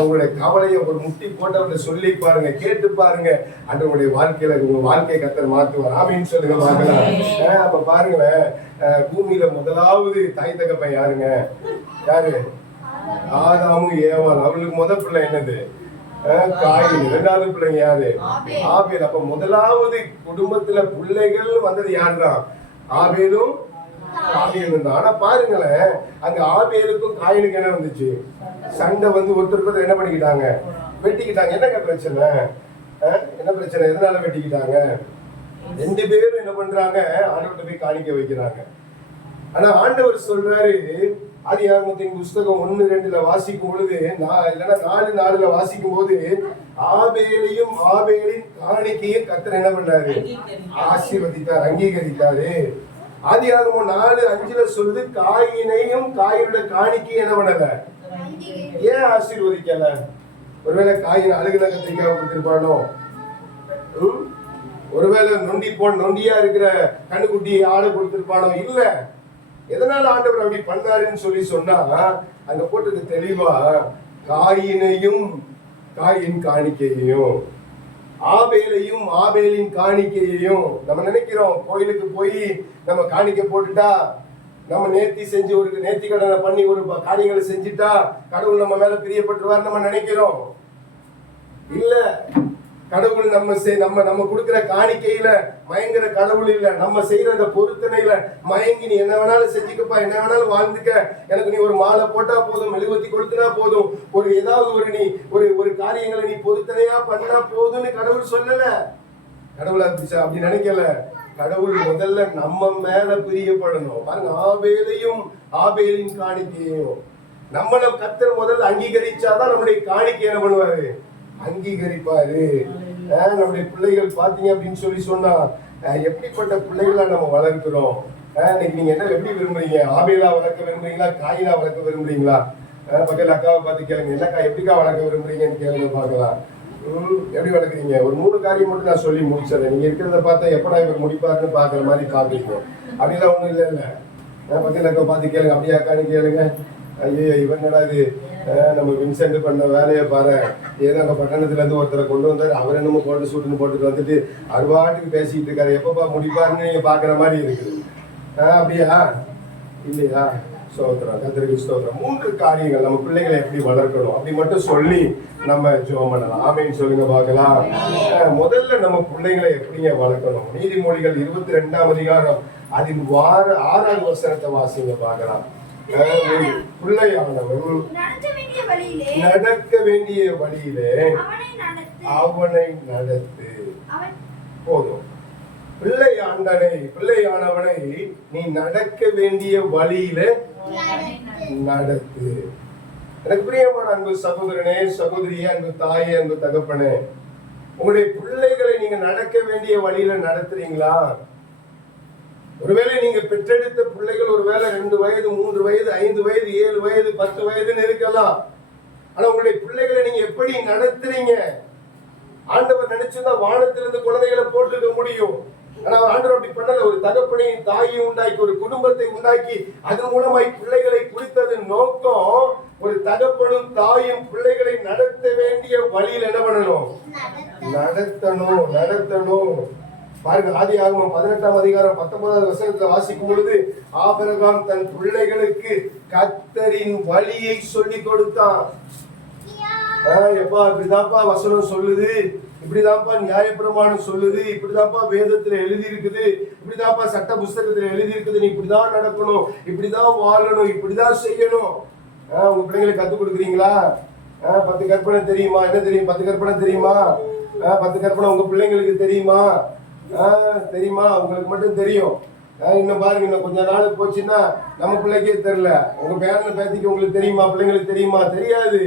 உங்களுடைய கவலையை ஒரு முட்டி போட்டவர்கிட்ட சொல்லி பாருங்க, கேட்டு பாருங்க, ஆண்டவருடைய வாழ்க்கையில உங்க வாழ்க்கையை கர்த்தர் மாத்துவார். ஆமீன் சொல்லுங்க பார்க்கலாம். அப்ப பாருங்களேன், பூமியில முதலாவது தாய் தகப்பன் யாருங்க? யாரு? ஆதாமும் ஏவாள். அவளுக்கு முதல் பிள்ளை என்னது? காயின். 2வது பிள்ளைங்க யாரு? ஆபேல். அப்ப முதலாவது குடும்பத்துல பிள்ளைகள் வந்தது யாருதான்? ஆபேலும் காயினும் தான். ஆனா பாருங்களேன், அங்க ஆபேலுக்கும் காயினுக்கு என்ன வந்துச்சு? சண்டை வந்து ஒருத்தருக்கு என்ன பண்ணிக்கிட்டாங்க? வெட்டிக்கிட்டாங்க. என்னங்க பிரச்சனை? என்ன பிரச்சனை? எதனால வெட்டிக்கிட்டாங்க? 2 பேரும் என்ன பண்றாங்க? ஆண்டவர்கிட்ட போய் காணிக்க வைக்கிறாங்க. ஆனா ஆண்டவர் சொல்றாரு, ஆதியாகமத்தின் புஸ்தகம் 1:2 வாசிக்கும் பொழுது, இல்லைன்னா 4:4 வாசிக்கும் போது, ஆபேலையும் ஆபேலின் காணிக்கையும் கர்த்தர் என்ன பண்றாரு? ஆசீர்வதித்தார், அங்கீகரித்தாரு. ஆதியாகமம் 4:5 சொல்லுது, காயினையும் காயினுடைய காணிக்கையும் என்ன பண்ணல? ஏன் ஆசீர்வதிக்கல? ஒருவேளை காயின் அழுகுன கத்திரிக்காய் கொடுத்திருப்பானோ? ஒருவேளை நொண்டியா இருக்கிற கண்ணுக்குட்டி ஆடு கொடுத்திருப்பானோ? இல்ல. எதனால ஆண்டவர் அப்படி பண்ணாருன்னு சொல்லி சொன்னா, அங்க போட்டது தெளிவா, காயினையும் காயின் காணிக்கையையும், ஆபேலையும் ஆபேலின் காணிக்கையையும். நம்ம நினைக்கிறோம், கோயிலுக்கு போய் நம்ம காணிக்கை போட்டுட்டா, நம்ம நேர்த்தி செஞ்சு ஒரு நேர்த்தி கடனை பண்ணி ஒரு காரியங்களை செஞ்சுட்டா கடவுள் நம்ம மேல பிரியப்பட்டுருவார் நம்ம நினைக்கிறோம். இல்ல, கடவுள் நம்ம கொடுக்கிற காணிக்கையில மயங்குற கடவுள் இல்ல. நம்ம செய்யற அந்த பொருத்தனையில மயங்கி, நீ என்ன வேணாலும் செஞ்சுக்கப்பா, என்ன வேணாலும் வாழ்ந்துக்க, எனக்கு நீ ஒரு மாலை போட்டா போதும், மெழுகுவர்த்தி கொளுத்தினா போதும், ஒரு ஏதாவது நீ ஒரு காரியங்களை நீ பொருத்தனையா பண்ணா போதும்னு கடவுள் சொல்லல. கடவுள் அப்படி நினைக்கல. கடவுள் முதல்ல நம்ம மேல பிரியப்படணும். பாருங்க, ஆபேலையும் ஆபேலின் காணிக்கையும் நம்மள கர்த்தர் முதல்ல அங்கீகரிச்சாதான் நம்முடைய காணிக்கை என்ன பண்ணுவாரு? அங்கீகரிப்பாரு. நம்முடைய பிள்ளைகள் பாத்தீங்க அப்படின்னு சொல்லி சொன்னா, எப்படிப்பட்ட பிள்ளைகளா நம்ம வளர்க்கிறோம். இன்னைக்கு நீங்க என்ன எப்படி விரும்புறீங்க? ஆபேலா வளர்க்க விரும்புறீங்களா, காயினா வளர்க்க விரும்புறீங்களா? பக்கத்துல அக்காவை பார்த்து கேளுங்க, என்னக்கா எப்படிக்கா வளர்க்க விரும்புறீங்கன்னு கேளுங்க பார்க்கலாம். எப்படி வளர்க்குறீங்க? ஒரு 3 காரியம் மட்டும் நான் சொல்லி முடிச்சிடறேன். நீங்க இருக்கிறத பார்த்தா எப்படா இவர் முடிப்பாருன்னு பாக்குற மாதிரி பாக்குறீங்க. அப்படிலாம் ஒண்ணும் இல்ல. பக்கத்துல பார்த்து கேளுங்க, அப்படியாக்கான்னு கேளுங்க. ஐயோ இவன் என்னடா இது, நம்ம வின்சென்ட் பண்ண வேலையை பாரு, ஏதோ அங்க பட்டணத்துல இருந்து ஒருத்தரை கொண்டு வந்தாரு, அவர் என்னமோ கோட்டு சூட்டுன்னு போட்டுட்டு வந்துட்டு அருவாட்டுக்கு பேசிட்டு இருக்காரு, எப்பப்பா முடிப்பாருன்னு நீங்க பாக்குற மாதிரி இருக்குது. அப்படியா இல்லையா? ஸ்தோத்திரம், கர்த்தருக்கு ஸ்தோத்திரம். 3 காரியங்கள் நம்ம பிள்ளைகளை எப்படி வளர்க்கணும் அப்படி மட்டும் சொல்லி நம்ம ஜெபம் பண்ணலாம். ஆமென் சொல்லுங்க பார்க்கலாம். முதல்ல நம்ம பிள்ளைகளை எப்படிங்க வளர்க்கணும்? நீதிமொழிகள் 22ஆம் அதிகாரம் அதில் 6வது வசனத்தை வாசிங்க பார்க்கலாம். பிள்ளையானவன் நடக்க வேண்டிய வழியிலே அவனை நடத்து. போதும். பிள்ளையானவனை நீ நடக்க வேண்டிய வழியில நடத்து. எனக்கு பிரியமான அன்பு சகோதரனே, சகோதரியே, அன்பு தாயே, அன்பு தகப்பனே, உங்களுடைய பிள்ளைகளை நீங்க நடக்க வேண்டிய வழியில நடத்துறீங்களா? ஒருவேளை நீங்க பெற்றெடுத்த பிள்ளைகள் ஒருவேளை 2 வயது, 3 வயது, 5 வயது, 7 வயது, 10 வயதுன்னு இருக்கலாம். ஆனா உங்களுடைய பிள்ளைகளை நீங்க எப்படி நடத்துறீங்க? ஆண்டவர் நினைச்சிருந்தா வானத்திலிருந்து குழந்தைகளை போட்டுக்க முடியும். ஆனா ஆண்டவர் அப்படி பண்ணல. ஒரு தகப்பனையும் தாயையும் உண்டாக்கி, ஒரு குடும்பத்தை உண்டாக்கி, அதன் மூலமாய் பிள்ளைகளை குறித்ததன் நோக்கம் ஒரு தகப்பனும் தாயும் பிள்ளைகளை நடத்த வேண்டிய வழியில் என்ன பண்ணணும்? நடத்தணும். பாருங்க, ஆதியாகமம் 18ஆம் அதிகாரம் 19வது வசனத்துல வாசிக்கும் பொழுது, ஆபிரகாம் தன் பிள்ளைகளுக்கு கர்த்தரின் வழியை சொல்லி கொடுத்தான். எப்பா இப்படிதான்ப்பா வசனம் சொல்லுது, இப்படிதான்ப்பா நியாயப்பிரமாணம் சொல்லுது, இப்படிதான்ப்பா வேதத்துல எழுதி இருக்குது, இப்படிதான்ப்பா சட்ட புஸ்தகத்துல எழுதி இருக்குது, நீ இப்படிதான் நடக்கணும், இப்படிதான் வாழணும், இப்படிதான் செய்யணும். உங்க பிள்ளைங்களுக்கு கத்துக் கொடுக்குறீங்களா? 10 கற்பனை தெரியுமா? என்ன தெரியும்? 10 கற்பனை தெரியுமா? 10 கற்பனை உங்க பிள்ளைங்களுக்கு தெரியுமா? தெரியுமா? உங்களுக்கு மட்டும் தெரியும். இன்னும் பாருங்க, இன்னும் கொஞ்ச நாள் போச்சுன்னா நம்ம பிள்ளைக்கே தெரியல. உங்க பேரனை பேத்திக்கு உங்களுக்கு தெரியுமா? பிள்ளைங்களுக்கு தெரியுமா? தெரியாது.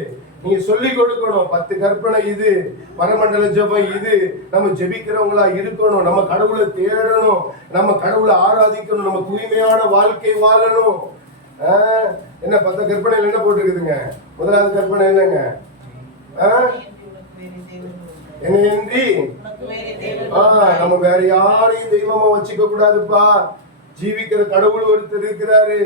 நீங்க சொல்லி கொடுக்கணும். 10 கற்பனை இது, பரமண்டல ஜெபம் இது, நம்ம ஜெபிக்கிறவங்களா இருக்கணும், நம்ம கடவுளை தேடணும், நம்ம கடவுளை ஆராதிக்கணும், நம்ம தூய்மையான வாழ்க்கை வாழணும். என்ன 10 கற்பனையில் என்ன போட்டுருக்குதுங்க? முதலாவது கற்பனை என்னங்க? என்னையின்றி நம்ம வேற யாரையும் தெய்வமா வச்சுக்க கூடாதுப்பா. ஜீவிக்கிற கடவுள் ஒருத்தர் இருக்கிறாரு.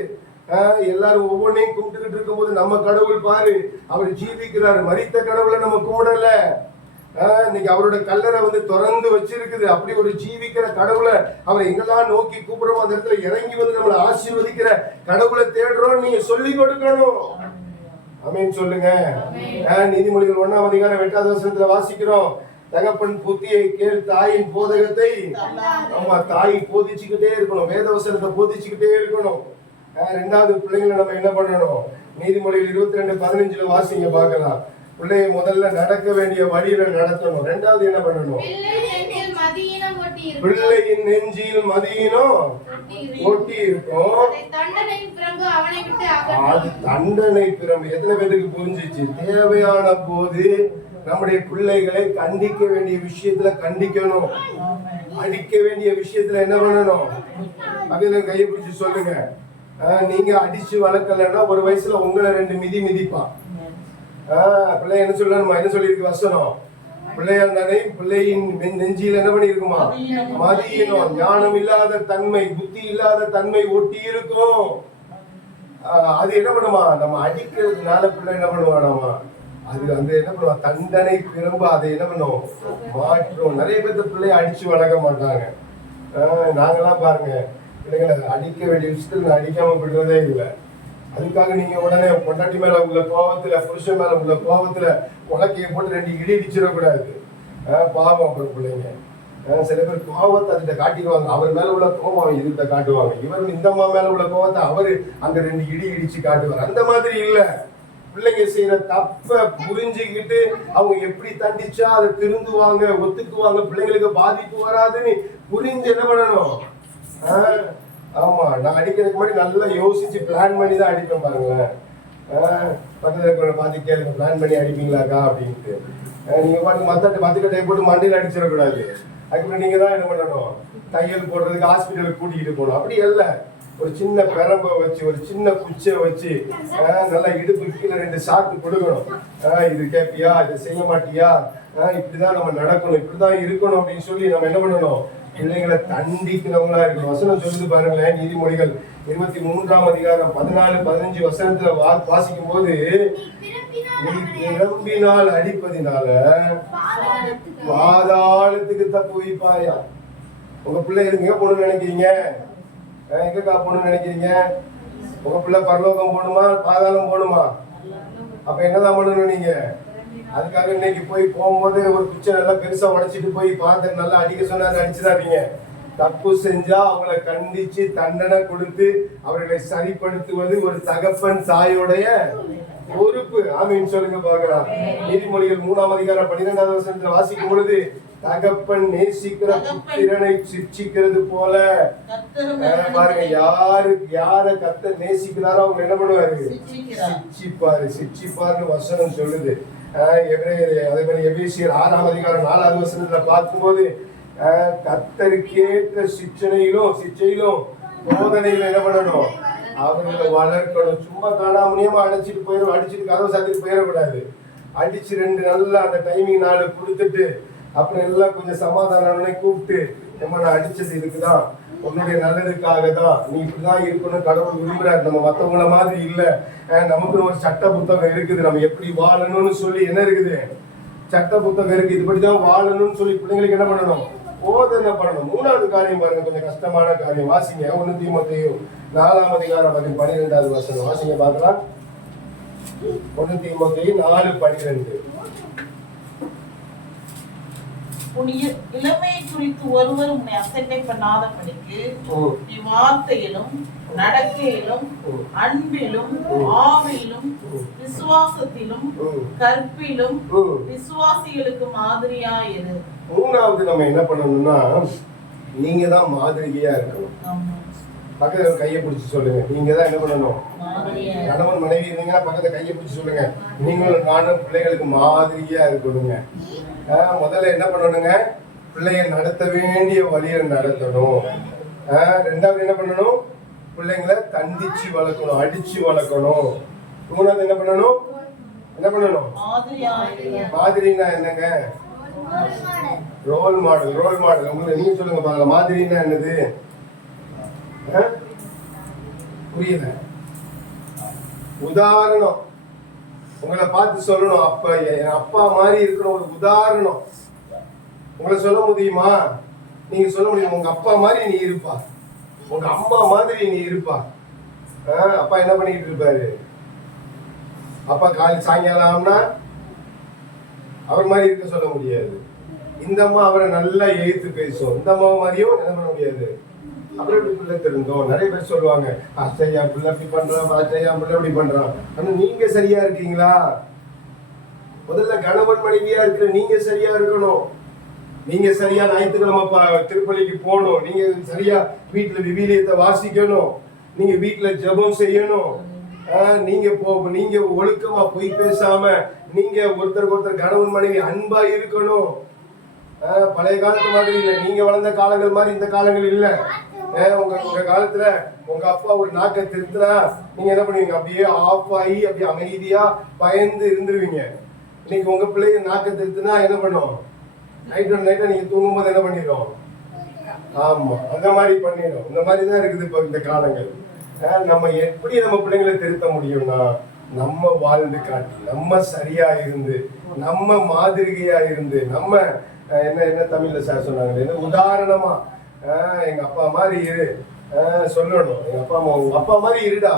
எல்லாரும் ஒவ்வொன்றையும் கும்பிட்டுக்கிட்டு இருக்கும் போது நம்ம கடவுள் பாரு, அவர் ஜீவிக்கிறாரு. மரித்த கடவுளை நம்ம கும்பிடல. இன்னைக்கு அவரோட கல்லறை திறந்து வச்சிருக்குது. அப்படி ஒரு ஜீவிக்கிற கடவுளை அவரை எங்கெல்லாம் நோக்கி கூப்பிடுறோம், அந்த இடத்துல இறங்கி நம்மளை ஆசீர்வதிக்கிற கடவுளை தேடுறோம். நீங்க சொல்லி கொடுக்கணும். ஆமென் சொல்லுங்க. நீதிமொழிகள் 1ஆம் அதிகாரம் 8வது வசனத்துல வாசிக்கிறோம், தகப்பன் புத்தியை கேள், தாயின் போதகத்தை. ஆமா, தாய் போதிச்சுக்கிட்டே இருக்கணும், வேத வசனத்தை போதிச்சுக்கிட்டே இருக்கணும். 2வது பிள்ளைங்களை நம்ம என்ன பண்ணணும்? நீதிமொழிகள் 22:15 வாசிங்க பார்க்கலாம். பிள்ளைய முதல்ல நடக்க வேண்டிய வழியில நடத்தணும். 2வது என்ன பண்ணணும்? பிள்ளையின் நெஞ்சில் மதியினம் ஒட்டி இருக்கும். அது தண்டனை பிரம்பு. எத்தனை பேருக்கு புரிஞ்சிச்சு? தேவையான போது நம்முடைய பிள்ளைகளை கண்டிக்க வேண்டிய விஷயத்துல கண்டிக்கணும், அடிக்க வேண்டிய விஷயத்துல என்ன பண்ணணும்? அதுல கையை பிடிச்சு சொல்லுங்க. நீங்க அடிச்சு வளர்க்கலன்னா ஒரு வயசுல உங்களை 2 மிதி மிதிப்பான். பிள்ளை என்ன சொல்லணுமா? என்ன சொல்லியிருக்கு வசனம்? பிள்ளையார் தானே பிள்ளையின் நெஞ்சில் என்ன பண்ணி இருக்குமா? மதியினம், ஞானம் இல்லாத தன்மை, புத்தி இல்லாத தன்மை ஒட்டி இருக்கும். அது என்ன பண்ணுமா? நம்ம அடிக்கிறதுனால பிள்ளை என்ன பண்ணுவானாமா? அது என்ன பண்ணுவா? தண்டனை திரும்ப அதை என்ன பண்ணும்? மாற்றும். நிறைய பேர் பிள்ளைய அடிச்சு வளர்க்க மாட்டாங்க. நாங்கெல்லாம் பாருங்க, பிள்ளைங்களை அடிக்க வேண்டிய விஷயத்துல அடிக்காம விடுறதே இல்லை. அதுக்காக நீங்க உடனே பொண்டாட்டி மேல உள்ள கோபத்துல, புருஷன் மேல உள்ள கோபத்துல உலக்கையை போட்டு 2 இடி இடிச்சிடக்கூடாது. பாவம் அப்புறம் பிள்ளைங்க. சில பேர் கோபத்தை அதுகிட்ட காட்டிடுவாங்க. அவர் மேல உள்ள கோபம் இதுகிட்ட காட்டுவாங்க. இவர் இந்த அம்மா மேல உள்ள கோபத்தை அவரு அங்க 2 இடி இடிச்சு காட்டுவார். அந்த மாதிரி இல்ல. பிள்ளைங்க செய்யற தப்ப புரிஞ்சுக்கிட்டு அவங்க எப்படி தண்டிச்சா அதை திருந்துவாங்க, ஒத்துக்குவாங்க, பிள்ளைங்களுக்கு பாதிப்பு வராதுன்னு புரிஞ்சு என்ன பண்ணணும்? ஆமா, நான் அடிக்கிறதுக்கு முன்னாடி நல்லா யோசிச்சு பிளான் பண்ணி தான் அடிப்பேன். பாருங்களேன், பக்கத்துல பார்த்து கேளுங்க, பிளான் பண்ணி அடிப்பீங்களாக்கா அப்படின்ட்டு. நீங்க பாட்டு மத்தக்கட்டையை போட்டு மண்டையில் அடிச்சிடக்கூடாது. அதுக்கப்புறம் நீங்க தான் என்ன பண்ணணும்? தையல் போடுறதுக்கு ஹாஸ்பிட்டலுக்கு கூட்டிகிட்டு போகணும். அப்படி இல்லை. ஒரு சின்ன பெரம்பை வச்சு ஒரு சின்ன குச்சியை வச்சு நல்லா இடுப்பு கீழே 2 சாத்து கொடுக்கணும். இது கேட்பியா, இதை செய்ய மாட்டியா, இப்படிதான் நம்ம நடக்கணும், இப்படிதான் இருக்கணும் அப்படின்னு சொல்லி நம்ம என்ன பண்ணணும், பிள்ளைங்களை தண்டிக்கிறவங்களா இருக்கணும். வசனம் சொல்லுது பாருங்களேன், நீதிமொழிகள் 23ஆம் அதிகாரம் 14-15 வசனத்துல வாசிக்கும் போது, நீ பிறம்பினால் அடிப்பதினால பாதாளத்துக்கு தப்பு வைப்பாயா. உங்க பிள்ளை எங்க போகணும்னு நினைக்கிறீங்க? எங்கக்கா போகணும்னு நினைக்கிறீங்க? உங்க பிள்ளை பரலோகம் போகணுமா, பாதாளம் போகணுமா? அப்ப என்னதான் பண்ணணும் நீங்க? அதுக்காக இன்னைக்கு போகும்போது ஒரு குச்சை நல்லா பெருசா உடைச்சிட்டு போய் பார்த்து நல்லா அடிக்க சொன்னாரு, அடிச்சுடாதீங்க. தப்பு செஞ்சா அவங்களை கண்டிச்சு தண்டனை கொடுத்து அவர்களை சரிப்படுத்துவது ஒரு தகப்பன் தாயோடைய பொறுப்பு. ஆமீன் சொல்லுங்க பார்க்கலாம். நீதிமொழிகள் 3ஆம் அதிகாரம் 12வது வசனத்துல வாசிக்கும் பொழுது, தகப்பன் நேசிக்கிற புத்திரனை சிட்சிக்கிறது போல பாருங்க, யார கர்த்தர் நேசிக்கிறாரோ அவங்க என்ன பண்ணுவாரு, சிட்சிப்பாருன்னு வசனம் சொல்லுது. அதே மாதிரி எபேசியர் 6ஆம் அதிகாரம் 4வது வசனத்துல பார்க்கும்போது, கர்த்தருக்கேற்ற சிச்சையிலும் போதனையில என்ன பண்ணணும், அவர்களை வளர்க்கணும். சும்மா காணாமணியமா அடிச்சுட்டு கதவை சாத்திட்டு போயிடக்கூடாது. அடிச்சு 2 நல்லா அந்த டைமிங் 4 கொடுத்துட்டு அப்புறம் எல்லாம் கொஞ்சம் சமாதானம் கூப்பிட்டு, நம்ம நான் அடிச்சது இருக்குதான், உன்னுடைய நல்லதுக்காக தான், நீ இப்படிதான் இருக்கணும் கடவுள் விரும்புறாரு. நம்ம மற்றவங்கள மாதிரி இல்ல, நமக்குன்னு ஒரு சட்ட புத்தகம் இருக்குது, நம்ம எப்படி வாழணும்னு சொல்லி என்ன இருக்குது, சட்ட புத்தகம் இருக்கு, இதுபடிதான் வாழணும்னு சொல்லி பிள்ளைங்களுக்கு என்ன பண்ணணும், போதனை பண்ணணும். 3வது காரியம் பாருங்க, கொஞ்சம் கஷ்டமான காரியம். வாசிங்க 1 தீமோத்தேயு 4ஆம் அதிகாரம் 12வது வசனம் வாசிங்க பார்க்கலாம். 1 தீமோத்தேயு 4:12. உன் இளமையை குறித்து ஒருவர் உன்னை அசட்டை பண்ணாதபடிக்கு நீ வார்த்தையிலும் நடக்கையிலும் அன்பிலும் ஆவியிலும் விசுவாசத்திலும் கற்பிலும் விசுவாசிகளுக்கு மாதிரியாயிரு. 3வது நம்ம என்ன பண்ணணும்னா, நீங்க தான் மாதிரியா இருக்கணும். பக்கத்துல கையை பிடிச்சு சொல்லுங்க, நீங்க தான் என்ன பண்ணணும், கணவன் மனைவி இருந்தீங்கன்னா பக்கத்துல கையை பிடிச்சு சொல்லுங்க, நீங்களும் நானும் பிள்ளைகளுக்கு மாதிரியா இருக்கணுங்க. முதல்ல என்ன பண்ணணுங்க, பிள்ளைய நடத்த வேண்டிய வழியை நடத்தணும். 2வது என்ன பண்ணணும், பிள்ளைங்களை தண்டிச்சு வளர்க்கணும், அடிச்சு வளர்க்கணும். 3வது என்ன பண்ணணும், மாதிரினா என்னங்க, ரோல் மாடல். உங்களுக்கு நீங்க சொல்லுங்க பாருங்க, மாதிரினா என்னது, புரியல? உதாரணம். உங்களை பார்த்து சொல்லணும், அப்பா மாதிரி இருக்கிற ஒரு உதாரணம். உங்களை சொல்ல முடியுமா? நீங்க சொல்ல முடியும், உங்க அப்பா மாதிரி நீ இருப்பா, உங்க அம்மா மாதிரி நீ இருப்பா. அப்பா என்ன பண்ணிட்டு இருப்பாரு, அப்பா காலையில் சாயங்காலம் ஆகும்னா அவர் மாதிரி இருக்க சொல்ல முடியாது. இந்த அம்மா அவரை நல்லா எதிர்த்து பேசும், இந்த அம்மா மாதிரியும் என்ன பண்ண முடியாது. அப்புறம் இப்படி பிள்ளை தெரிந்தோம், நிறைய பேர் சொல்லுவாங்க, அச்சையா பிள்ளை இப்படி பண்றான், அச்சையா பிள்ளை இப்படி பண்றான். ஆனா நீங்க சரியா இருக்கீங்களா? முதல்ல கணவன் மனைவியா இருக்கிற நீங்க சரியா இருக்கணும். நீங்க சரியா ஞாயிற்றுக்கிழமை திருப்பலிக்கு போகணும், நீங்க சரியா வீட்டுல விவிலியத்தை வாசிக்கணும், நீங்க வீட்டுல ஜெபம் செய்யணும், நீங்க ஒழுக்கமா பொய் பேசாம நீங்க ஒருத்தருக்கு ஒருத்தர் கணவன் மனைவி அன்பா இருக்கணும். பழைய காலத்து மாதிரி இல்லை, நீங்க வளர்ந்த காலங்கள் மாதிரி இந்த காலங்கள் இல்லை. உங்க காலத்துல உங்க அப்பா ஒரு நாக்கை திருத்தினா நீங்க என்ன பண்ணுவீங்க, அப்படியே ஆஃப் ஆகி அப்படியே அமைதியா பயந்து இருந்துருவீங்க. இன்னைக்கு உங்க பிள்ளைங்க நாக்கை திருத்தினா என்ன பண்ணும், நைட்டா நீங்க தூங்கும் போது என்ன பண்ணிடும், ஆமா அந்த மாதிரி பண்ணிடும். இந்த மாதிரிதான் இருக்குது இப்ப இந்த காலங்கள். நம்ம எப்படி நம்ம பிள்ளைங்களை திருத்த முடியும்னா, நம்ம வாழ்ந்து காட்டி, நம்ம சரியா இருந்து, நம்ம மாதிரிகையா இருந்து, நம்ம என்ன தமிழ்ல சார் சொன்னாங்க, என்ன உதாரணமா எங்க அப்பா மாதிரி இரு சொல்லணும். எங்க அப்பா அம்மா, உங்க அப்பா மாதிரி இருடா,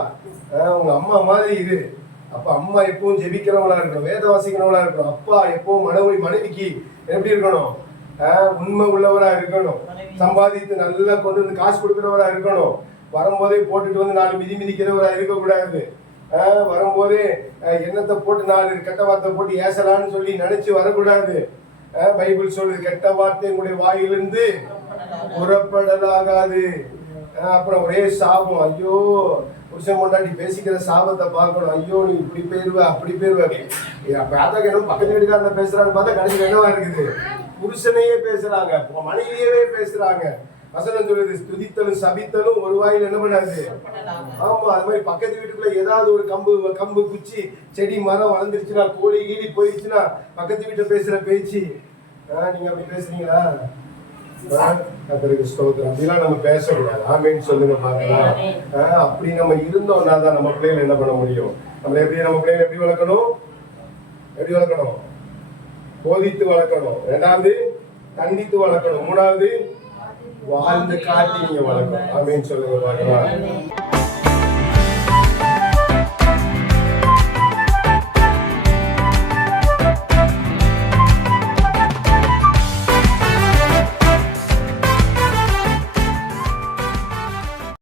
உங்க அம்மா மாதிரி இரு. அப்ப அம்மா எப்பவும் ஜெபிக்கிறவங்களா இருக்கணும், வேத வாசிக்கிறவங்களா இருக்கணும். அப்பா எப்பவும் மனைவிக்கு எப்படி இருக்கணும், உண்மை உள்ளவரா இருக்கணும். சம்பாதித்து நல்லா கொண்டு வந்து காசு கொடுக்கிறவரா இருக்கணும். வரும்போதே போட்டுட்டு வந்து 4 மிதிக்கிறவரா இருக்கக்கூடாது. வரும்போதே எண்ணத்தை போட்டு 4 கெட்ட வார்த்தை போட்டு ஏசலான்னு சொல்லி நினைச்சு வரக்கூடாது. பைபிள் சொல்லுது, கெட்ட வார்த்தை உங்களுடைய வாயிலிருந்து புறப்படலாகாது. அப்புறம் ஒரே சாபம், ஐயோ புருஷன் கொண்டாடி பேசிக்கிற சாபத்தை பார்க்கணும், ஐயோ நீ இப்படி போயிருவ அப்படி போயிருவ. பார்த்தா கேட்டும் பக்கத்து வீட்டுக்காரன் பேசுறான்னு பார்த்தா கடைசி என்னவா இருக்குது, புருஷனையே பேசுறாங்க, மனைவியவே பேசுறாங்க. வசனம் சொல்லுது, துதித்தலும் சபித்தலும் ஒரு வாயில் என்ன பண்ணாது. ஆமா, அது மாதிரி பக்கத்து வீட்டுக்குள்ள ஏதாவது ஒரு கம்பு குச்சி செடி மரம் வளர்ந்துருச்சுன்னா, கோழி கீழி போயிடுச்சுன்னா, பக்கத்து வீட்டுல பேசுற பேச்சு, நீங்க அப்படி பேசுறீங்களா? ஸ்தோத்திரம். அப்படிலாம் நம்ம பேசக்கூடாது. ஆமேன்னு சொல்லுங்க பாக்கலாம். அப்படி நம்ம இருந்தோம்னா தான் நம்ம பிள்ளைகளை என்ன பண்ண முடியும். நம்ம பிள்ளைகளை எப்படி வளர்க்கணும்? போதித்து வளர்க்கணும். இரண்டாவது கண்டித்து வளர்க்கணும். மூணாவது வாழ்ந்து காட்டி நீங்க வளர்க்கணும். ஆமேன்னு சொல்லுங்க பாக்கலாம்.